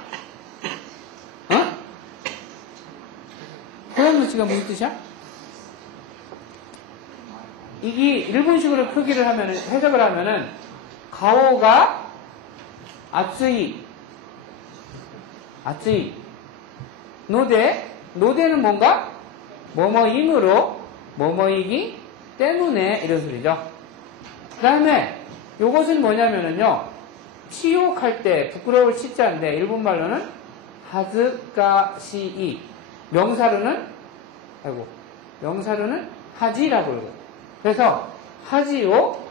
후안, 무치가 무슨 뜻이야? 이게 일본식으로 표기를 하면, 해석을 하면은, 가오가 아쯔이. 노대는 뭔가? 뭐뭐임으로, 뭐뭐이기 때문에, 이런 소리죠. 그 다음에, 요것은 뭐냐면은요, 치욕할 때, 부끄러울 치자인데, 일본말로는 하즈가시이. 명사로는 하지라고 읽어요. 그래서, 하지요,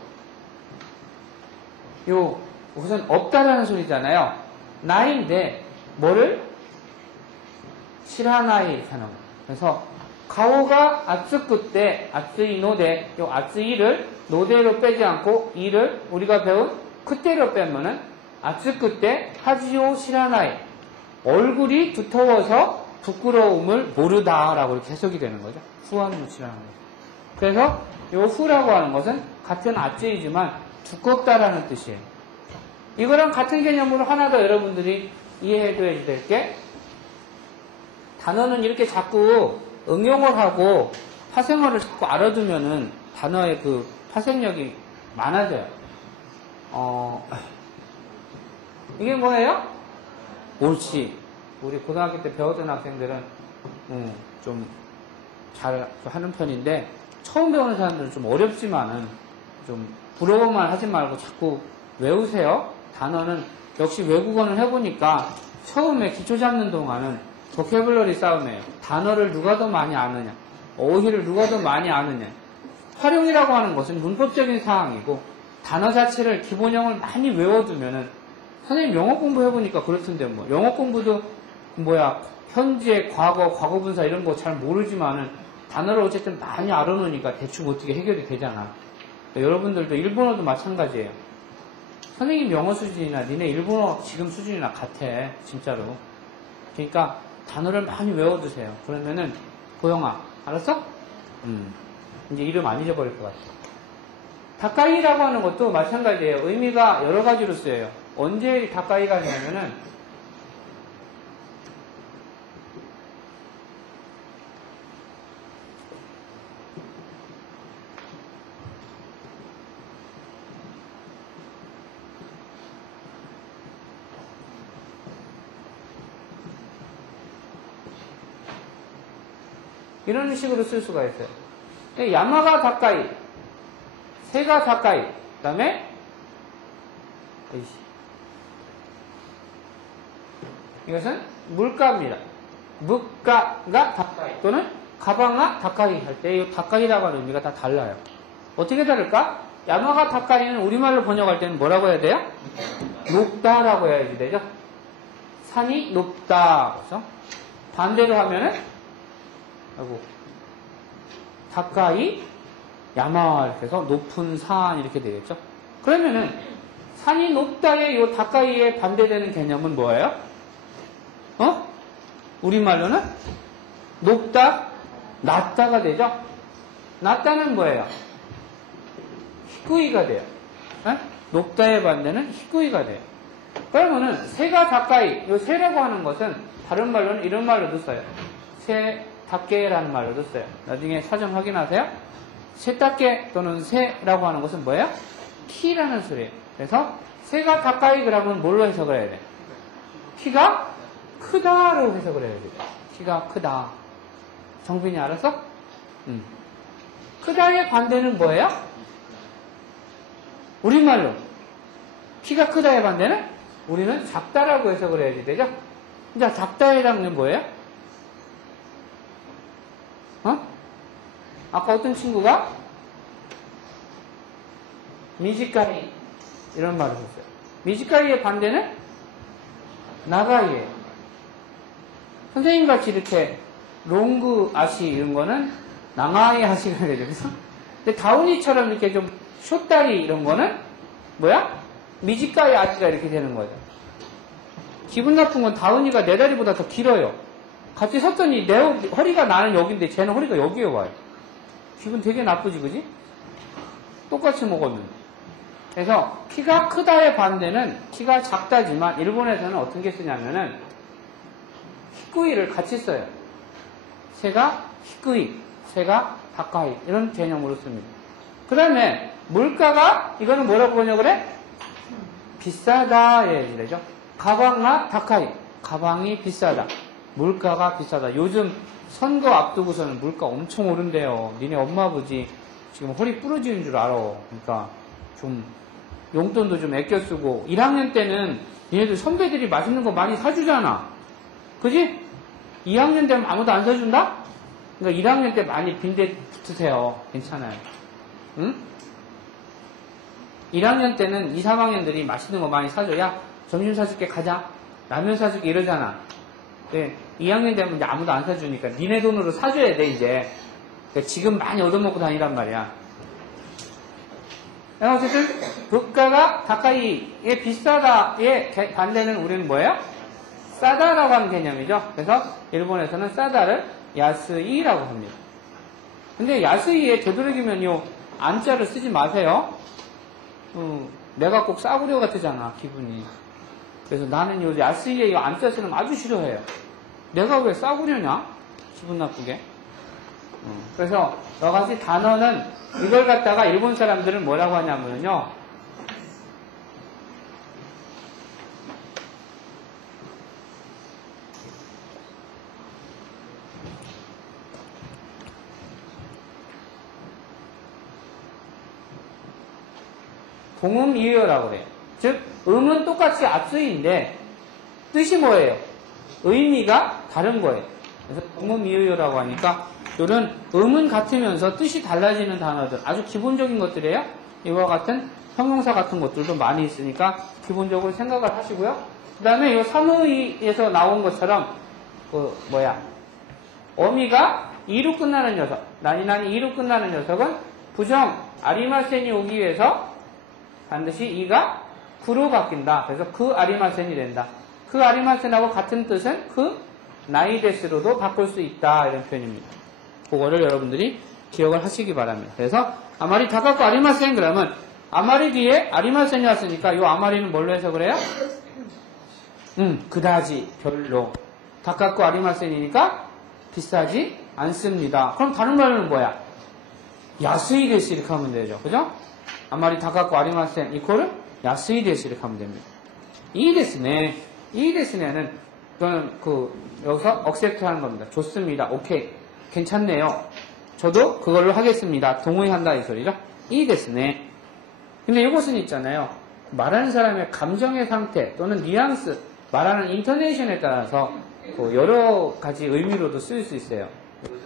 우선 없다라는 소리잖아요. 나인데, 뭐를? 시라나이 이렇게 하는 거예요. 그래서 가오가 아츠쿠 때 아츠이 노데, 요 아츠이를 노대로 빼지 않고 이를 우리가 배운 그때로 빼면은 아츠쿠 때 하지오 시라나이, 얼굴이 두터워서 부끄러움을 모르다라고 이렇게 해석이 되는 거죠. 후한무치라는 거죠. 그래서 요 후라고 하는 것은 같은 아츠이지만 두껍다라는 뜻이에요. 이거랑 같은 개념으로 하나 더 여러분들이 이해해줘야 될 게, 단어는 이렇게 자꾸 응용을 하고 파생어를 자꾸 알아두면은 단어의 그 파생력이 많아져요. 이게 뭐예요? 옳지. 우리 고등학교 때 배웠던 학생들은 좀 잘 하는 편인데, 처음 배우는 사람들은 좀 어렵지만은 좀 부러워만 하지 말고 자꾸 외우세요. 단어는 역시 외국어는 해보니까 처음에 기초 잡는 동안은 보캐블러리 싸움이에요. 단어를 누가 더 많이 아느냐, 어휘를 누가 더 많이 아느냐. 활용이라고 하는 것은 문법적인 사항이고, 단어 자체를 기본형을 많이 외워두면은, 선생님 영어 공부해보니까 그렇던데, 뭐 영어 공부도 현재, 과거, 과거분사 이런 거 잘 모르지만은 단어를 어쨌든 많이 알아놓으니까 대충 어떻게 해결이 되잖아. 그러니까 여러분들도 일본어도 마찬가지예요. 선생님 영어 수준이나 니네 일본어 지금 수준이나 같아, 진짜로. 그러니까 단어를 많이 외워두세요. 그러면은 고영아, 알았어? 이제 이름 안 잊어버릴 것 같아. 다카이라고 하는 것도 마찬가지예요. 의미가 여러 가지로 쓰여요. 언제 다카이가 되냐면은, 이런 식으로 쓸 수가 있어요. 야마가 다카이, 새가 다카이, 그 다음에 이것은 물가입니다. 물가가 다카이 또는 가방가 다카이 할 때 이 다카이라고 하는 의미가 다 달라요. 어떻게 다를까? 야마가 다카이는 우리말로 번역할 때는 뭐라고 해야 돼요? 높다라고 해야지 되죠. 산이 높다. 그래서 반대로 하면은 다카이 야마 이렇게 해서 높은 산 이렇게 되겠죠. 그러면은 산이 높다의 요 다카이에 반대되는 개념은 뭐예요? 우리말로는 높다, 낮다가 되죠. 낮다는 뭐예요? 히쿠이가 돼요. 높다의 반대는 히쿠이가 돼요. 그러면은 새가 다카이, 요 새라고 하는 것은 다른 말로는 이런 말로도 써요. 새 닭개라는 말로도 써요. 나중에 사전 확인하세요. 새닭개 또는 새라고 하는 것은 뭐예요? 키라는 소리예요. 그래서 새가 다카이 그러면 뭘로 해석을 해야 돼? 키가 크다로 해석을 해야 돼. 키가 크다. 정빈이 알았어? 크다의 반대는 뭐예요? 우리말로 키가 크다의 반대는 우리는 작다라고 해석을 해야지 되죠? 자, 작다의 단어는 뭐예요? 아까 어떤 친구가 미지카이 이런 말을 했어요. 미지카이의 반대는 나가이예요. 선생님같이 이렇게 롱그 아시 이런 거는 나가이 아시가 되죠. 그래서 근데 다운이처럼 이렇게 좀 숏다리 이런 거는 뭐야? 미지카이 아시가 이렇게 되는 거죠. 기분 나쁜 건 다운이가 내 다리보다 더 길어요. 같이 섰더니 내 허리가 나는 여기인데 쟤는 허리가 여기에 와요. 기분 되게 나쁘지, 그지? 똑같이 먹었는데. 그래서 키가 크다의 반대는 키가 작다지만 일본에서는 어떤 게 쓰냐면은 히쿠이를 같이 써요. 새가 히쿠이, 새가 다카이 이런 개념으로 씁니다. 그 다음에 물가가 이거는 뭐라고 번역을 해? 비싸다의 얘기죠. 가방가 다카이, 가방이 비싸다. 물가가 비싸다. 요즘 선거 앞두고서는 물가 엄청 오른대요. 니네 엄마 아버지 지금 허리 부러지는 줄 알아. 그러니까 좀 용돈도 좀 아껴 쓰고 1학년 때는 니네들 선배들이 맛있는 거 많이 사주잖아. 그지? 2학년 되면 아무도 안 사준다? 그러니까 1학년 때 많이 빈대 붙으세요. 괜찮아요. 응? 1학년 때는 2, 3학년들이 맛있는 거 많이 사줘야 점심 사줄게 가자. 라면 사줄게 이러잖아. 네, 2학년 되면 이제 아무도 안 사주니까 니네 돈으로 사줘야 돼 이제. 그러니까 지금 많이 얻어먹고 다니란 말이야. 어쨌든物価가 가까이에 비싸다의 반대는 우리는 뭐예요? 싸다라고 하는 개념이죠. 그래서 일본에서는 싸다를 야스이라고 합니다. 근데 야스이에 되도록이면 요 안자를 쓰지 마세요. 내가 꼭 싸구려 같으잖아 기분이. 그래서 나는 요 야스이에 요 안자 쓰는 거 아주 싫어해요. 내가 왜 싸구려냐? 기분 나쁘게. 그래서 여러가지 단어는 이걸 갖다가 일본 사람들은 뭐라고 하냐면요. 동음이의어라고 그래요. 즉 음은 똑같이 앞수인데 뜻이 뭐예요? 의미가 다른 거예요. 그래서 동음이의어라고 하니까 이런 음은 같으면서 뜻이 달라지는 단어들 아주 기본적인 것들이에요. 이와 같은 형용사 같은 것들도 많이 있으니까 기본적으로 생각을 하시고요. 그 다음에 이 사무이에서 나온 것처럼 어미가 이로 끝나는 녀석, 나니나니 이로 끝나는 녀석은 부정 아리마센이 오기 위해서 반드시 이가 구로 바뀐다. 그래서 그 아리마센이 된다. 그 아리마센하고 같은 뜻은 그 나이데스로도 바꿀 수 있다. 이런 표현입니다. 그거를 여러분들이 기억을 하시기 바랍니다. 그래서 아마리 다카쿠 아리마센 그러면 아마리 뒤에 아리마센이 왔으니까 이 아마리는 뭘로 해석을 해요? 그다지 별로. 다카쿠 아리마센이니까 비싸지 않습니다. 그럼 다른 말로는 뭐야? 야스이 데스 이렇게 하면 되죠. 그죠? 아마리 다카쿠 아리마센 이코를 야스이 데스 이렇게 하면 됩니다. 이 데스네. 이 데스네는 저는 여기서 억셉트 하는 겁니다. 좋습니다. 오케이. 괜찮네요. 저도 그걸로 하겠습니다. 동의한다 이 소리죠. 이 데스네. 근데 이것은 있잖아요. 말하는 사람의 감정의 상태 또는 뉘앙스, 말하는 인터네이션에 따라서 여러 가지 의미로도 쓰일 수 있어요.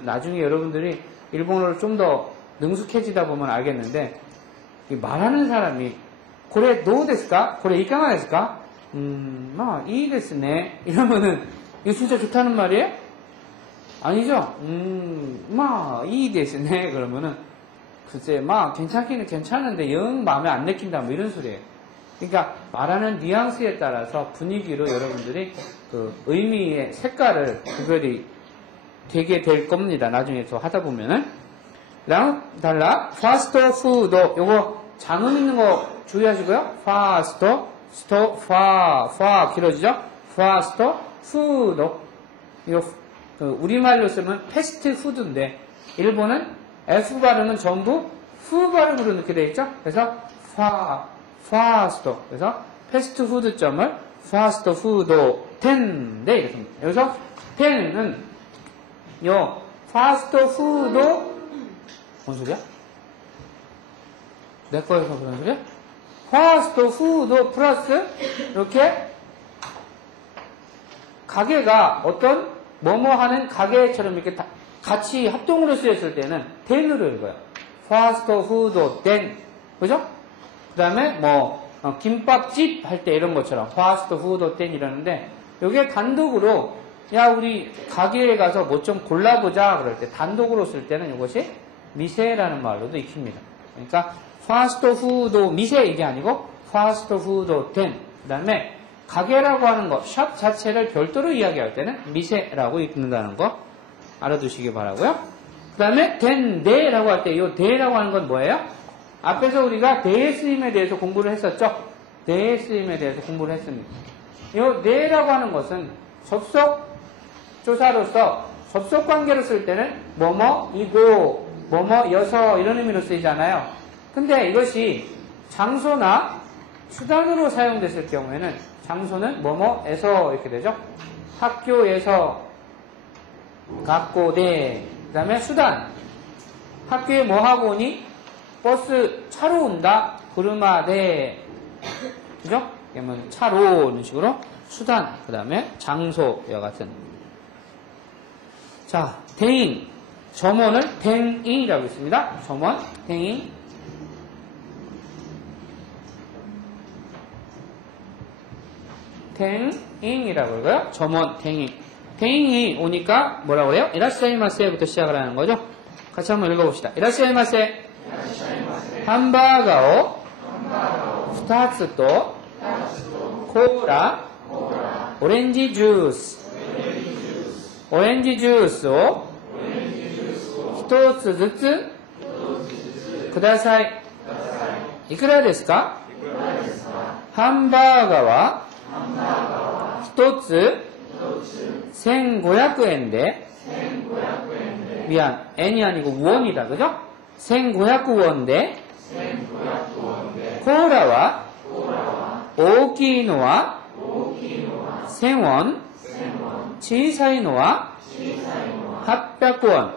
나중에 여러분들이 일본어를 좀 더 능숙해지다 보면 알겠는데 말하는 사람이 고래 노 데스까? 고래 이까가 데스까? 이 데스네. 이러면은 이거 진짜 좋다는 말이에요? 아니죠? 이 데스네. 그러면은 글쎄 괜찮기는 괜찮은데 영 마음에 안 내킨다 뭐 이런 소리예요. 그러니까 말하는 뉘앙스에 따라서 분위기로 여러분들이 그 의미의 색깔을 구별이 되게 될 겁니다. 나중에 더 하다 보면은. 달라 파스토 푸도 요거 장음 있는 거 주의하시고요. 파스토 스토 파 길어지죠. 파스토 푸도 이거 우리말로 쓰면 패스트푸드인데 일본은 F 발음은 전부 푸 발음으로 넣게 되어 있죠. 그래서 파스토 그래서 패스트푸드점을 파스토 푸도 텐데 이렇게 합니다. 여기서 텐은 요 파스트푸드 뭔 소리야? 내 거에서 그런 소리야? 파스트푸드 플러스 이렇게 가게가 어떤 뭐뭐 하는 가게처럼 이렇게 같이 합동으로 쓰였을 때는 텐으로 읽어요. 파스트푸드 텐 그죠? 그 다음에 김밥집 할 때 이런 것처럼 파스트푸드 텐 이러는데 이게 단독으로 야 우리 가게에 가서 뭐 좀 골라보자 그럴 때 단독으로 쓸 때는 이것이 미세라는 말로도 익힙니다. 그러니까 파스트푸드 미세 이게 아니고 파스트푸드 텐 그 다음에 가게라고 하는 거 샵 자체를 별도로 이야기할 때는 미세라고 읽는다는 거 알아두시기 바라고요. 그 다음에 텐데라고 할 때 이 데라고 하는 건 뭐예요? 앞에서 우리가 대의 쓰임에 대해서 공부를 했었죠. 대의 쓰임에 대해서 공부를 했습니다. 이 네라고 하는 것은 접속 조사로서 접속 관계로 쓸 때는 뭐뭐 이고 뭐뭐 여서 이런 의미로 쓰이잖아요. 근데 이것이 장소나 수단으로 사용됐을 경우에는 장소는 뭐뭐에서 이렇게 되죠. 학교에서 학교대 그 다음에 수단 학교에 뭐 하고 오니 버스 차로 온다 구르마대 그죠? 그러면 차로 이런 식으로 수단 그 다음에 장소 이와 같은 자 대인 점원을 댕인이라고 있습니다. 점원 댕인 댕인이라고 그러고요. 점원 댕인 店員이 오니까 뭐라고 그래요? 이라시아이마세부터 시작을 하는 거죠. 같이 한번 읽어봅시다. 이라시아이마세. 함바가오 2つとコーラオレンジジュースオレンジジュースを1つずつください。いくらですか？ハンバーガーは1つ1500円で미안, N이 아니고 원이다, 그죠? 1500원でコーラは大きいのは1000ウォン小さいのは800ウォン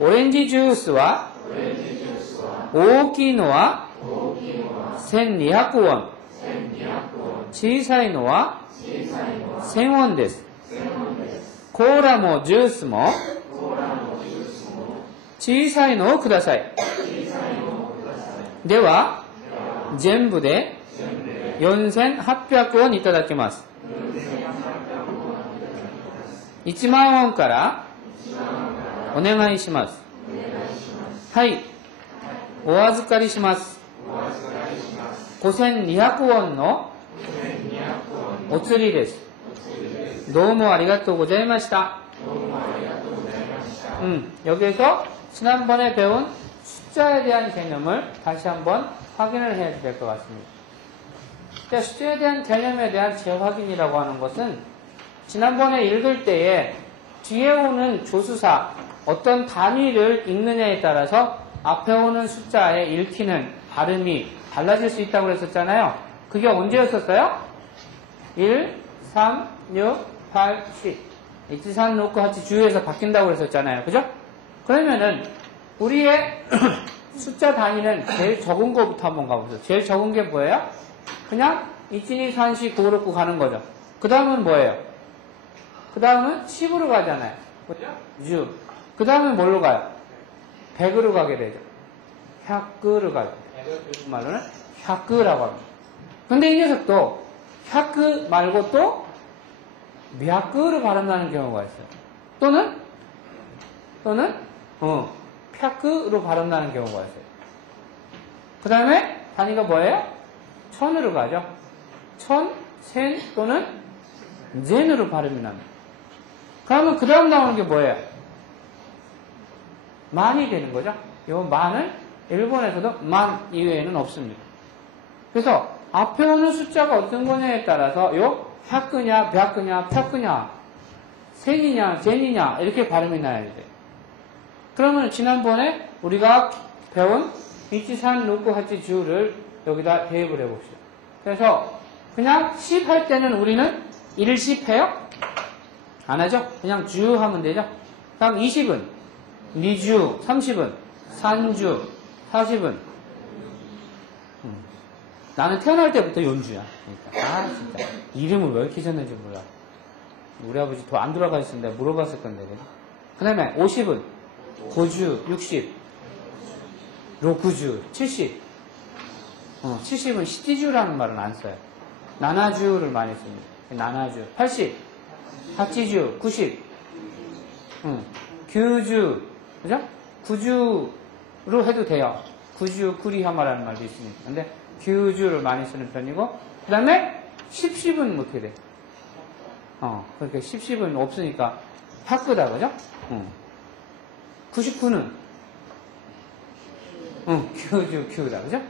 オレンジジュースは大きいのは1200ウォン小さいのは1000ウォンです。コーラもジュースも小さいのをください。では全部で4800ウォンいただきます。1万ウォンからお願いします。はい、お預かりします。5200ウォンのお釣りです。どうもありがとうございました。여기에서 지난번에 배운 숫자에 대한 개념을 다시 한번 확인을 해야 될 것 같습니다. 숫자에 대한 개념에 대한 재확인이라고 하는 것은 지난번에 읽을 때에 뒤에 오는 조수사 어떤 단위를 읽느냐에 따라서 앞에 오는 숫자의 읽히는 발음이 달라질 수 있다고 그랬었잖아요. 그게 언제였었어요? 1, 3, 6, 8, 10 1, 2, 3, 6, 8 주위에서 바뀐다고 그랬었잖아요. 그죠? 그러면은 우리의 숫자 단위는 제일 적은 거부터 한번 가보세요. 제일 적은 게 뭐예요? 그냥 1, 2, 3, 4, 5, 6, 9 가는 거죠. 그 다음은 뭐예요? 그 다음은 10으로 가잖아요. 그죠? 10. 그 다음은 뭘로 가요? 100으로 가게 되죠. 100으로 가죠. 말로는 100라고 합니다. 근데 이 녀석도 100 말고 또 미야끄로 발음나는 경우가 있어요. 또는 100으로 발음나는 경우가 있어요. 그 다음에 단위가 뭐예요? 1000으로 가죠. 1000, 1000 또는 젠으로 발음이 납니다. 그러면 그 다음 나오는 게 뭐예요? 만이 되는 거죠. 이 만은 일본에서도 만 이외에는 없습니다. 그래서 앞에 오는 숫자가 어떤 거냐에 따라서 요 하크냐, 벼크냐, 펴크냐, 센이냐, 젠이냐 이렇게 발음이 나야 돼요. 그러면 지난번에 우리가 배운 이치산 로쿠하치 주를 여기다 대입을 해봅시다. 그래서 그냥 10 할 때는 우리는 1십 해요? 안 하죠? 그냥 주 하면 되죠? 그럼 20은 2주, 30은 3주, 40은 나는 태어날 때부터 연주야. 그러니까 진짜 이름을 왜 이렇게 졌는지 몰라. 우리 아버지 더 안 돌아가 있으면 내가 물어봤을 건데. 그 다음에 50은 5주, 60, 60주, 70. 70은 시티주라는 말은 안 써요. 나나주를 많이 씁니다. 나나주. 80, 80주, 90, 9주, 그죠? 9주로 해도 돼요. 9주, 구리하마라는 말도 있으니까. 근데 9주를 많이 쓰는 편이고, 그 다음에 10은 어떻게 돼? 그렇게 10은 없으니까 하크다, 그죠? 99는 9다, 그죠?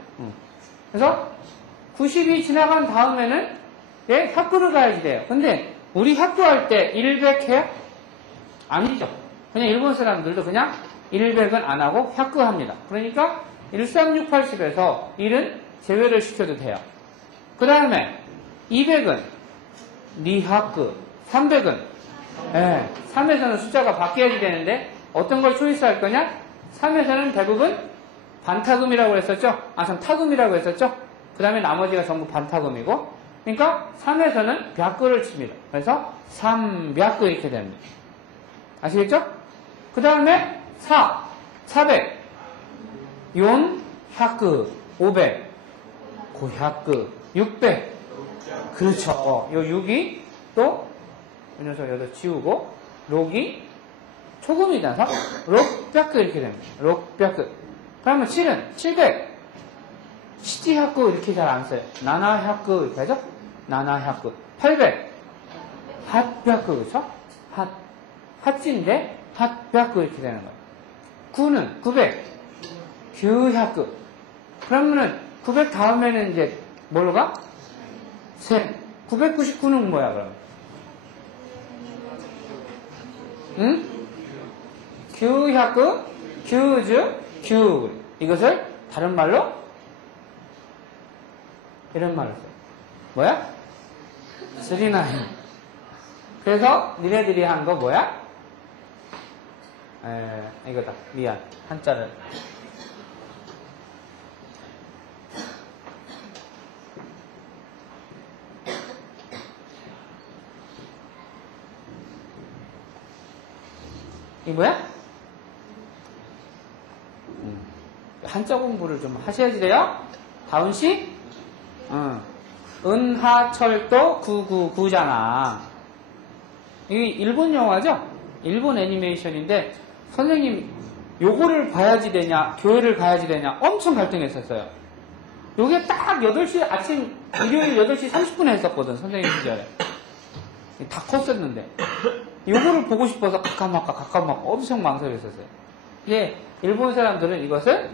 그래서 90이 지나간 다음에는 하크를 가야지 돼요. 근데 우리 하크할 때 100 해요? 아니죠. 그냥 일본 사람들도 그냥 100은 안 하고 하크 합니다. 그러니까 136810에서 1은 제외를 시켜도 돼요. 그 다음에 200은 리하크, 300은 3에서는 숫자가 바뀌어야 되는데 어떤 걸 초이스할 거냐? 3에서는 대부분 반타금이라고 했었죠? 참 타금이라고 했었죠? 그 다음에 나머지가 전부 반타금이고 그러니까 3에서는 벽글을 칩니다. 그래서 300 이렇게 됩니다. 아시겠죠? 그 다음에 400 400 500 900 600 그렇죠. 요 6이 또 이 녀석 여기서 지우고, 록이 초금이 나서 록백크 이렇게 됩니다. 록백크. 그러면 7은 700. 시티하크 이렇게 잘 안 써요. 나나하크 이렇게 하죠? 나나하크. 800. 핫백크 그렇죠? 핫진데 핫백크 이렇게 되는 거예요. 9는 900. 규하크. 그러면은 900 다음에는 이제 뭘로 가? 세. 999는 뭐야 그러면? 응? 규하크, 규즈, 규. 이것을 다른 말로 이런 말로 써요. 뭐야? 39. 그래서 니네들이 한 거 뭐야? 이거다. 미안. 한자를. 이 뭐야? 한자 공부를 좀 하셔야지 돼요. 다운씨? 은하철도 999잖아. 이게 일본 영화죠? 일본 애니메이션인데 선생님 요거를 봐야지 되냐 교회를 가야지 되냐 엄청 갈등했었어요. 요게 딱 8시 아침 일요일 8시 30분에 했었거든 선생님 시절에. 다 컸었는데 요거를 보고 싶어서 가까마까 엄청 망설였었어요. 이제 일본 사람들은 이것을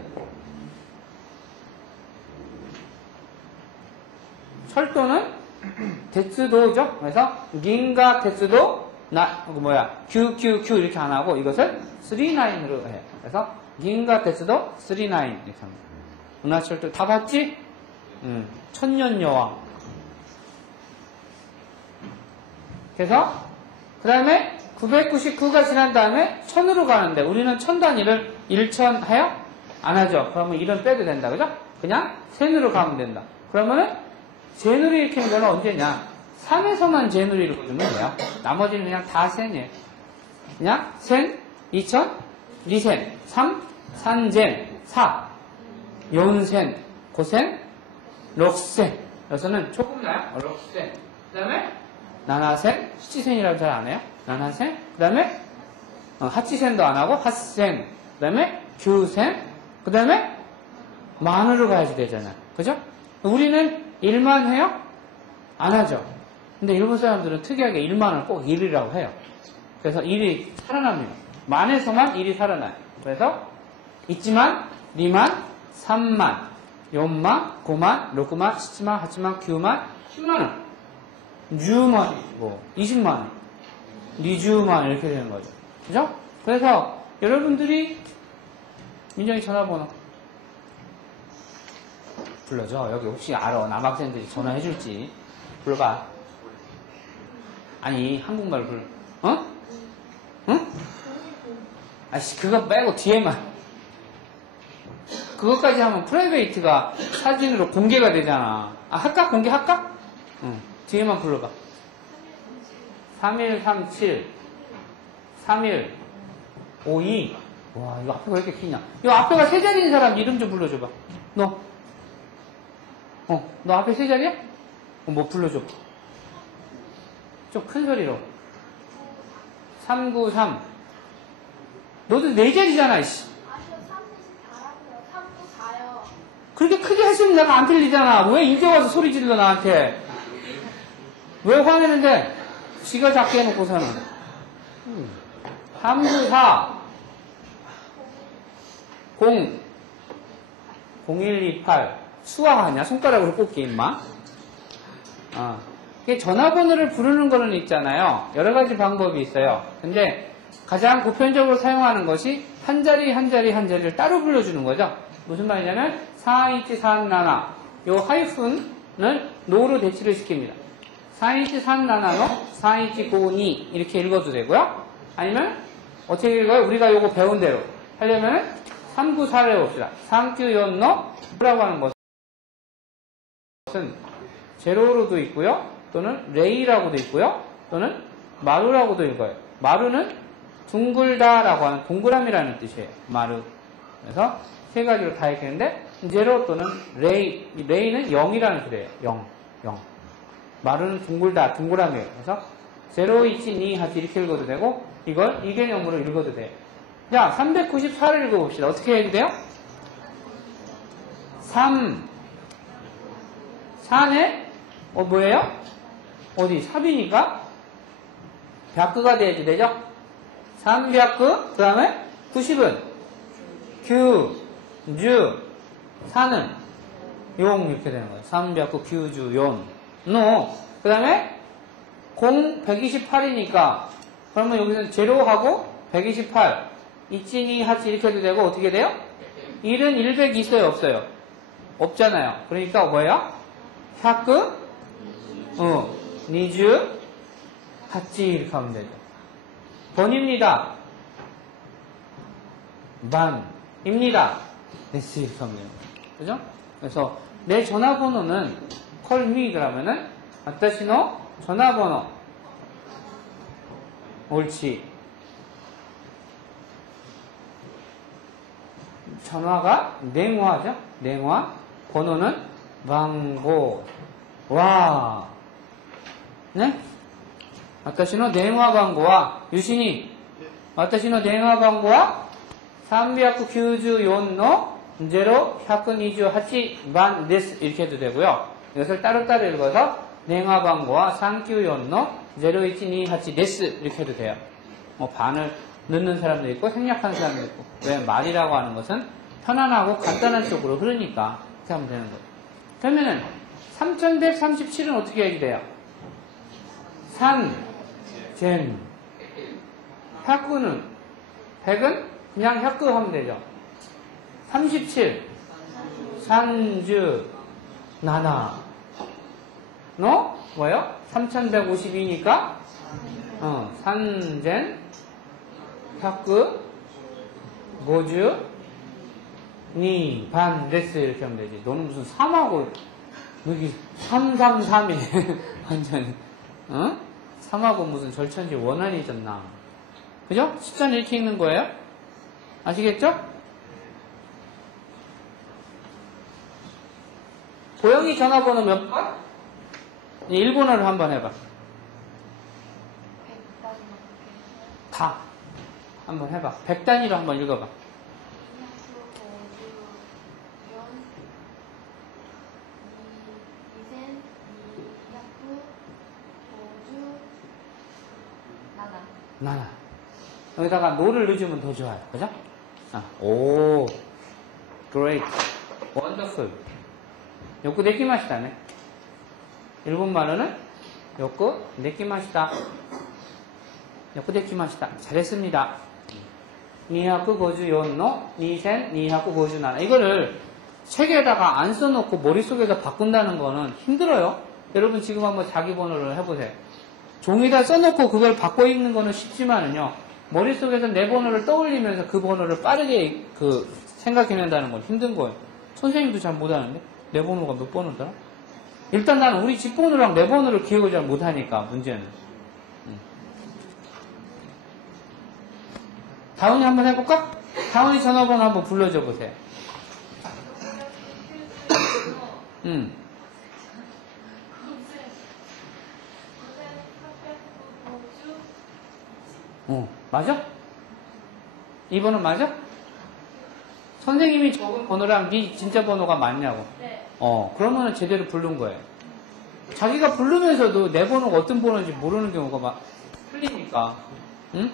철도는 대츠도죠. 그래서 긴가 대츠도 규 이렇게 안 하고 이것을 39으로 해요. 그래서 긴가 대츠도 39 이렇게 합니다. 은하철도 다 봤지? 천년여왕. 그래서 그 다음에 999가 지난 다음에 1000으로 가는데 우리는 1000 단위를 1000 해요? 안 하죠. 그러면 1은 빼도 된다. 그죠? 그냥 센으로 가면 된다. 그러면은 제누리 읽히는 거는 언제냐? 3에서만 제누리를 읽으면 돼요. 나머지는 그냥 다 센이에요. 그냥 센, 2000, 리센, 3, 산젠, 4, 연센, 고센, 럭센. 여기서는 조금 나요. 럭센. 그 다음에 나나센, 시치센이라고 잘 안 해요. 나나센. 그 다음에 하치센도 안 하고 핫센. 그 다음에 규센. 그 다음에 만으로 가야지 되잖아요. 그죠? 우리는 1만 해요? 안 하죠. 근데 일본 사람들은 특이하게 1만을 꼭 1이라고 해요. 그래서 1이 살아납니다. 만에서만 1이 살아나요. 그래서 있지만, 2만, 3만, 4만, 5만, 6만, 7만, 8만, 9만, 10만원, 10만이고, 20만원, 20만 이렇게 되는 거죠. 그죠? 그래서 여러분들이 민정이 전화번호 불러줘. 여기 혹시 알아. 남학생들이 전화해줄지. 불러봐. 아니, 한국말 불러. 어? 응? 아씨, 그거 빼고 뒤에만. 그것까지 하면 프라이베이트가 사진으로 공개가 되잖아. 아, 할까? 공개할까? 응. 뒤에만 불러봐. 3137 3152. 와, 이거 앞에가 왜 이렇게 기냐? 이거 앞에가 세 자리인 사람 이름 좀 불러줘봐. 너 앞에 세 자리야? 뭐 불러줘. 좀 큰 소리로. 393. 너도 네 자리잖아, 이씨. 아니요, 34라고요. 394요. 그렇게 크게 했으면 내가 안 들리잖아. 왜 이제 와서 소리 질러, 나한테. 왜 화내는데? 지가 작게 해놓고서는. 394. 0128. 수화하냐? 손가락으로 꼽기, 임마. 전화번호를 부르는 거는 있잖아요. 여러 가지 방법이 있어요. 근데 가장 보편적으로 사용하는 것이 한 자리 한 자리를 따로 불러주는 거죠. 무슨 말이냐면 4137 요 하이픈을 노로 대치를 시킵니다. 4137로 4152 이렇게 읽어도 되고요. 아니면 어떻게 읽어요? 우리가 요거 배운 대로 하려면 394를 해봅시다. 394라고 하는 것은 제로로도 있고요. 또는 레이라고도 있고요. 또는 마루라고도 읽어요. 마루는 둥글다라고 하는 동그라미라는 뜻이에요. 마루. 그래서 세 가지로 다 읽히는데 제로 또는 레이는 0이라는 소리예요. 0. 마루는 둥글다, 동그라미예요. 그래서 0128 이렇게 읽어도 되고 이걸 이 개념으로 읽어도 돼요. 자, 394를 읽어봅시다. 어떻게 해야 돼요? 4네? 뭐예요? 어디? 삽이니까 벽구가 돼야지 되죠? 3벽구, 그 다음에 90은 규, 주, 4는 용 이렇게 되는 거예요. 3벽구, 규, 주, 용, 노. 그 다음에 128이니까 그러면 여기서는 제로하고 128 이치니 하치 이렇게 해도 되고 어떻게 돼요? 1은 100 있어요 없어요? 없잖아요. 그러니까 뭐예요? 100, 니즈, 하치 이렇게 하면 되죠. 번입니다. 반입니다. 데스 이렇게 하면 돼요. 그죠? 그래서 내 전화번호는 call me 그러면은 아타시노 전화번호 옳지. 전화가 냉화죠. 냉화. 번호는 방고. 와. 네? 아타시노 냉화 방고와 유신이 아타시노 냉화 방고와 394の 0128番です. 이렇게 해도 되고요. 이것을 따로따로 읽어서 냉화 방고와 394の 0128です. 이렇게 해도 돼요. 뭐 반을 넣는 사람도 있고 생략하는 사람도 있고. 왜 말이라고 하는 것은 편안하고 간단한 쪽으로 흐르니까 이렇게 하면 되는 거예요. 그러면은 3137은 어떻게 해야 돼요? 젠. 100은 100은 그냥 100 하면 되죠. 37 37 너 뭐예요? 3152니까 산젠 100 50 2반 데스 이렇게 하면 되지. 너는 무슨 3하고 여기 333이네 완전히 3하고 무슨 절천지 원한이 졌나. 그죠? 숫자는 이렇게 읽는 거예요. 아시겠죠? 고영이 전화번호 몇 번? 일본어를 한번 해봐. 다. 한번 해봐. 100단위로 한번 읽어봐. 나나. 여기다가 노를 넣어주면 더 좋아요. 그죠? 오, great, wonderful. 요거 내키마시다네. 일본말로는 요거 내키마시다. 요거 내키마시다. 잘했습니다. 254の 2257. 이거를 책에다가 안 써놓고 머릿속에서 바꾼다는 거는 힘들어요. 여러분 지금 한번 자기 번호를 해보세요. 종이다 써놓고 그걸 바꿔 읽는 거는 쉽지만은요. 머릿속에서 내 번호를 떠올리면서 그 번호를 빠르게 생각해낸다는 건 힘든 거예요. 선생님도 잘 못하는데 내 번호가 몇 번호더라? 일단 나는 우리 집 번호랑 내 번호를 기억을 잘 못하니까 문제는. 다운이 한번 해볼까? 다운이 전화번호 한번 불러줘 보세요. 맞아? 이 번호 맞아? 선생님이 적은 번호랑 네 진짜 번호가 맞냐고. 네. 그러면은 제대로 부른 거예요. 자기가 부르면서도 내 번호가 어떤 번호인지 모르는 경우가 막 틀리니까. 응?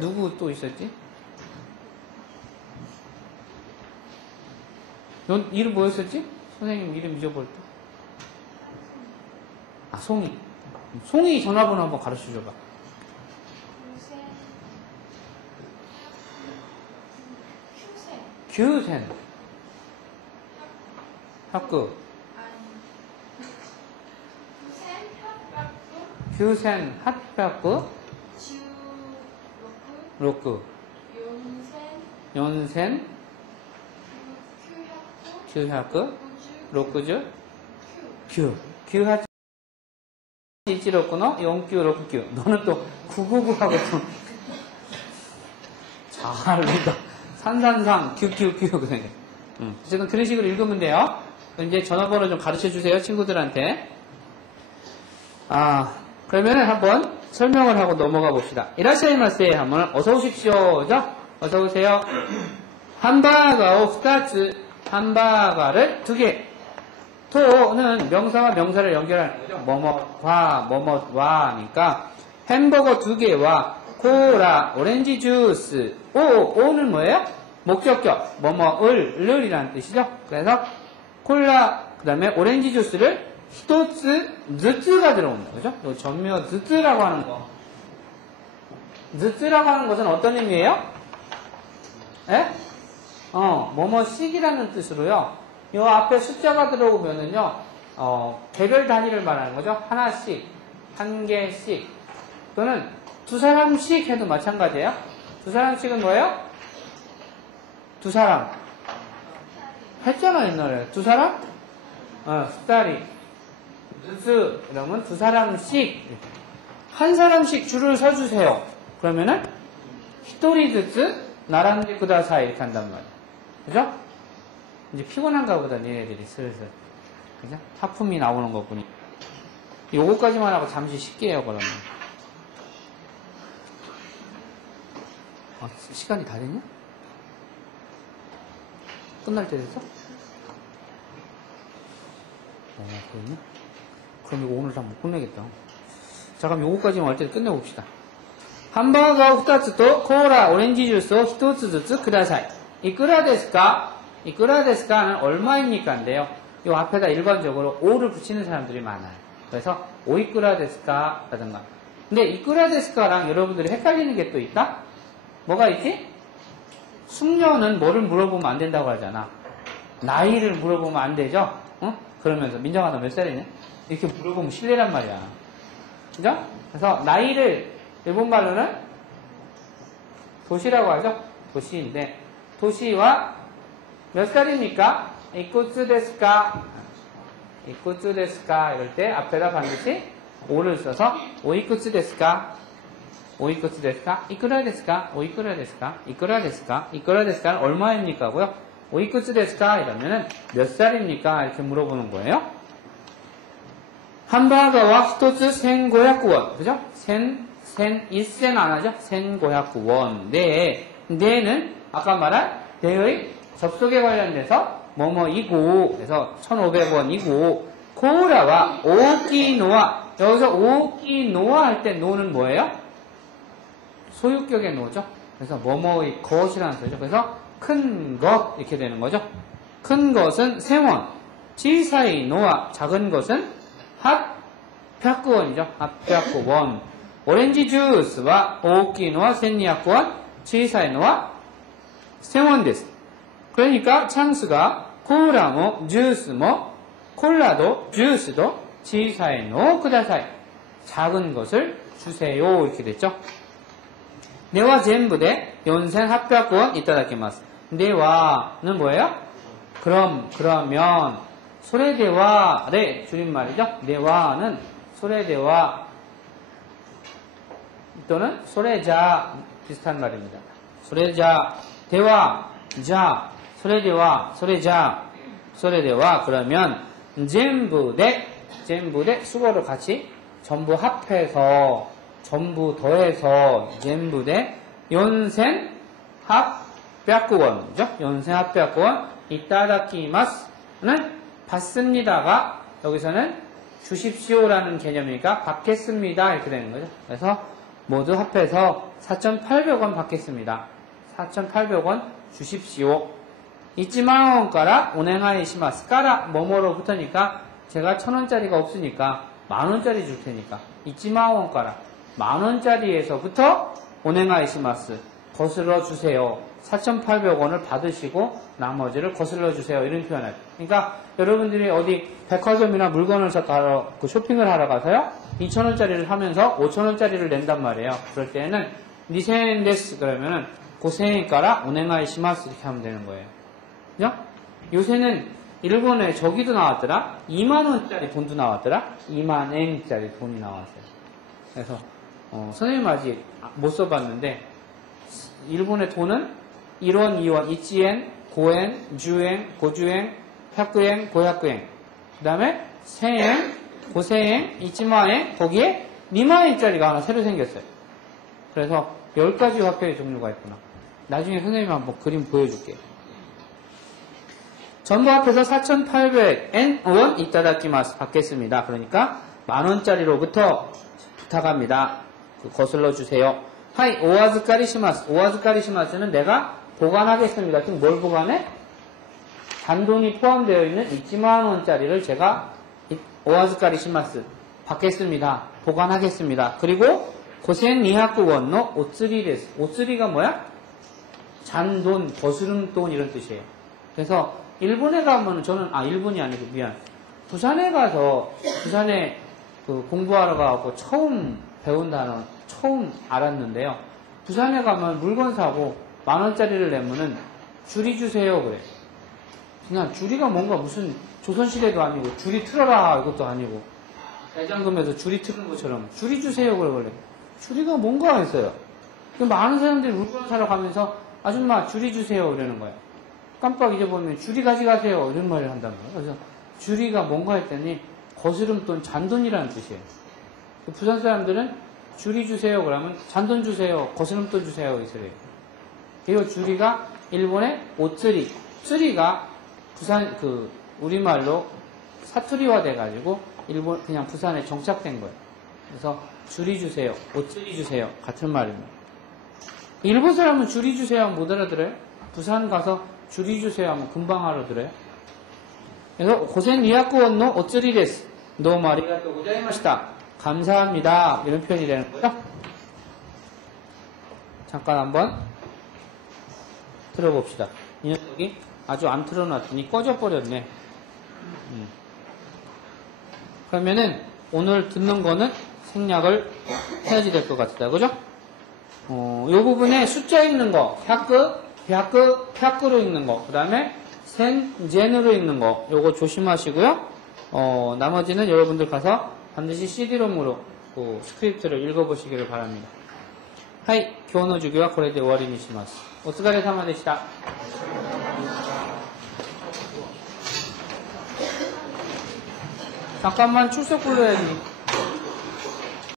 누구 또 있었지? 넌 이름 뭐였었지? 선생님 이름 잊어버렸다. 송이. 송이 전화번호 한번 가르쳐 줘봐. 규센. 학교. 규센 핫학교. 로크. 연센. 규학교. 로크주. 규. 규하. 이치로크노 용규 로크규. 너는 또 999하고 좀 잘한다. 산산상 규규규 그냥. 어쨌든 그런 식으로 읽으면 돼요. 이제 전화번호 좀 가르쳐 주세요 친구들한테. 그러면은 한번 설명을 하고 넘어가 봅시다. 이라샤이마세 하면 어서 오십시오죠? 어서 오세요. 함바가오 2つ, 함바가를 2개. 토는 명사와 명사를 연결하는 거죠. 뭐뭐와 뭐뭐와니까 햄버거 2개와 코라, 오렌지 주스. 오는 뭐예요? 목적격, 뭐뭐을 이라는 뜻이죠. 그래서 콜라, 그 다음에 오렌지 주스를 히토츠, 즈츠가 들어옵니다. 그죠? 요 전묘 즈츠라고 하는 거. 즈츠라고 하는 것은 어떤 의미예요? 예? 뭐뭐씩이라는 뜻으로요. 요 앞에 숫자가 들어오면은요, 개별 단위를 말하는 거죠. 하나씩, 한 개씩, 또는 두 사람씩 해도 마찬가지예요. 두 사람씩은 뭐예요? 두 사람. 했잖아, 옛날에. 두 사람? 스타리. 즈스. 이러면 두 사람씩. 한 사람씩 줄을 서주세요. 그러면은, 히토리 즈츠, 나란데 쿠다사이. 이렇게 한단 말이에요. 그죠? 이제 피곤한가 보다, 얘네들이 슬슬. 그죠? 하품이 나오는 거 보니. 요거까지만 하고 잠시 쉴게요, 그러면. 시간이 다 됐냐? 끝날 때 됐어? 그랬냐? 그럼 이거 오늘 다 못 끝내겠다. 자, 그럼 요거까지만 할 때 끝내봅시다. 함버거 2つと 코라, 오렌지 주스を 1つずつください. 이끄라 데스까? 이끄라 데스까는 얼마입니까? 인데요. 요 앞에다 일반적으로 오를 붙이는 사람들이 많아요. 그래서 오이끄라 데스까? 라든가. 근데 이끄라 데스까랑 여러분들이 헷갈리는 게 또 있다? 뭐가 있지? 숙녀는 뭐를 물어보면 안 된다고 하잖아. 나이를 물어보면 안 되죠? 응? 그러면서 민정아 너 몇 살이냐? 이렇게 물어보면 실례란 말이야. 그죠? 그래서 나이를 일본말로는 도시라고 하죠? 도시인데 도시와 몇 살입니까? 이쿠츠 데스까? 이쿠츠 데스까? 이럴 때 앞에다 반드시 오를 써서 오이쿠츠 데스까? 오이쿠츠 데스까? 이쿠라 데스까? 오이쿠라 데스까? 이쿠라 데스까? 이쿠라 데스까는 얼마입니까? 고요. 오이쿠츠 데스까? 이러면은 몇 살입니까? 이렇게 물어보는 거예요. 함바거와 1つ 1500원. 그죠? 1,000 안 하죠? 1500원. 네는 아까 말한 대의 접속에 관련돼서 뭐뭐이고 그래서 1,500원이고 코라와 오키노와 여기서 오키노와 할 때 노는 뭐예요? 소유격의 노죠. 그래서 뭐뭐의 것이라는 소리죠. 그래서 큰 것 이렇게 되는 거죠. 큰 것은 1000원, 小さい 노와 작은 것은 800원이죠. 800원. 오렌지 주스와 大きいのは 1200원, 小さいのは 1000원 です. 그러니까 찬스가 콜라모 주스모 콜라도 주스도 小さいのをください. 작은 것을 주세요. 이렇게 됐죠. 네와 전부대 4,800원 이따다키마스. 네와는 뭐예요? 그러면 소레대와의 줄임말이죠. 네와는 소레대와 또는 소레자 비슷한 말입니다. 소레자 대와 자 소레대와 소레대와 그러면 전부대 수거를 같이 전부 합해서 전부 더해서 전부대 연센 합백원이죠. 연센 합백원 이따다키마스는 받습니다가 여기서는 주십시오라는 개념이니까 받겠습니다 이렇게 되는 거죠. 그래서 모두 합해서 4,800원 받겠습니다. 4,800원 주십시오. 10,000원가라 오네가이시마스. 까라 뭐뭐로부터니까 제가 1,000원짜리가 없으니까 만원짜리 줄 테니까 10,000원가라 만원짜리에서부터 오네가이시마스. 거슬러 주세요. 4,800원을 받으시고 나머지를 거슬러 주세요. 이런 표현을. 그러니까 여러분들이 어디 백화점이나 물건을 사러 쇼핑을 하러 가서요. 2,000원짜리를 하면서 5,000원짜리를 낸단 말이에요. 그럴 때는 니센 데스 그러면은 고센가라 오네가이시마스 이렇게 하면 되는 거예요. 그죠? 요새는 일본에 저기도 나왔더라. 2만원짜리 돈도 나왔더라. 2만엔짜리 돈이 나왔어요. 그래서 선생님 아직 못 써봤는데 일본의 돈은 1원, 2원, 1엔, 5엔, 10엔, 고주엔, 100엔, 500엔 그 다음에 1000엔, 고세엔, 10,000엔 거기에 2만 원짜리가 하나 새로 생겼어요. 그래서 10가지 화폐의 종류가 있구나. 나중에 선생님이 한번 그림 보여줄게요. 전부 합해서 4,800엔 이따다키마스 받겠습니다. 그러니까 만원짜리로부터 부탁합니다. 거슬러 주세요. 하이 오아즈카리시마스. 오아즈카리시마스는 내가 보관하겠습니다. 지금 뭘 보관해? 잔돈이 포함되어 있는 20만원짜리를 제가 오아즈카리시마스 받겠습니다. 보관하겠습니다. 그리고 고센 니하쿠원노 오쓰리 데스. 오쓰리가 뭐야? 잔돈, 거스름돈 이런 뜻이에요. 그래서 일본에 가면 저는 일본이 아니고 미안. 부산에 가서 부산에 공부하러 가고 처음 배운 단어 처음 알았는데요. 부산에 가면 물건 사고 만원짜리를 내면은 줄이 주세요 그래. 그냥 줄이가 뭔가 무슨 조선시대도 아니고 줄이 틀어라 이것도 아니고 대장금에서 줄이 트는 것처럼 줄이 주세요 그래. 줄이가 뭔가 했어요. 많은 사람들이 물건 사러 가면서 아줌마 줄이 주세요 이러는 거예요. 깜빡 잊어보면 줄이 가져가세요 이런 말을 한다는 거예요. 그래서 줄이가 뭔가 했더니 거스름돈 잔돈이라는 뜻이에요. 부산 사람들은 줄이 주세요 그러면 잔돈 주세요 거스름돈 주세요 이래요. 그리고 줄이가 일본의 오쓰리, 쓰리가 부산 우리말로 사투리화 돼가지고 일본 그냥 부산에 정착된 거예요. 그래서 줄이 주세요, 오쓰리 주세요 같은 말입니다. 일본 사람은 줄이 주세요 하면 못 알아들어요. 부산 가서 줄이 주세요 하면 금방 알아들어요. 그래서 고센 니하쿠원노 오쓰리 데스. 너무 아리가또 고자이마시다. 감사합니다. 이런 표현이 되는 거죠. 잠깐 한번 틀어봅시다. 이 녀석이 아주 안 틀어놨더니 꺼져버렸네. 그러면은 오늘 듣는 거는 생략을 해야지 될 것 같다. 그죠? 요 부분에 숫자 읽는 거, 펴끄로 읽는 거, 그 다음에 젠으로 읽는 거, 요거 조심하시고요. 나머지는 여러분들 가서 반드시 CD롬으로 스크립트를 읽어보시기를 바랍니다. 하이, 교노 주교와 고레데 오와리니시마스. 오츠가레 사마 데시다. 잠깐만 출석 불러야지.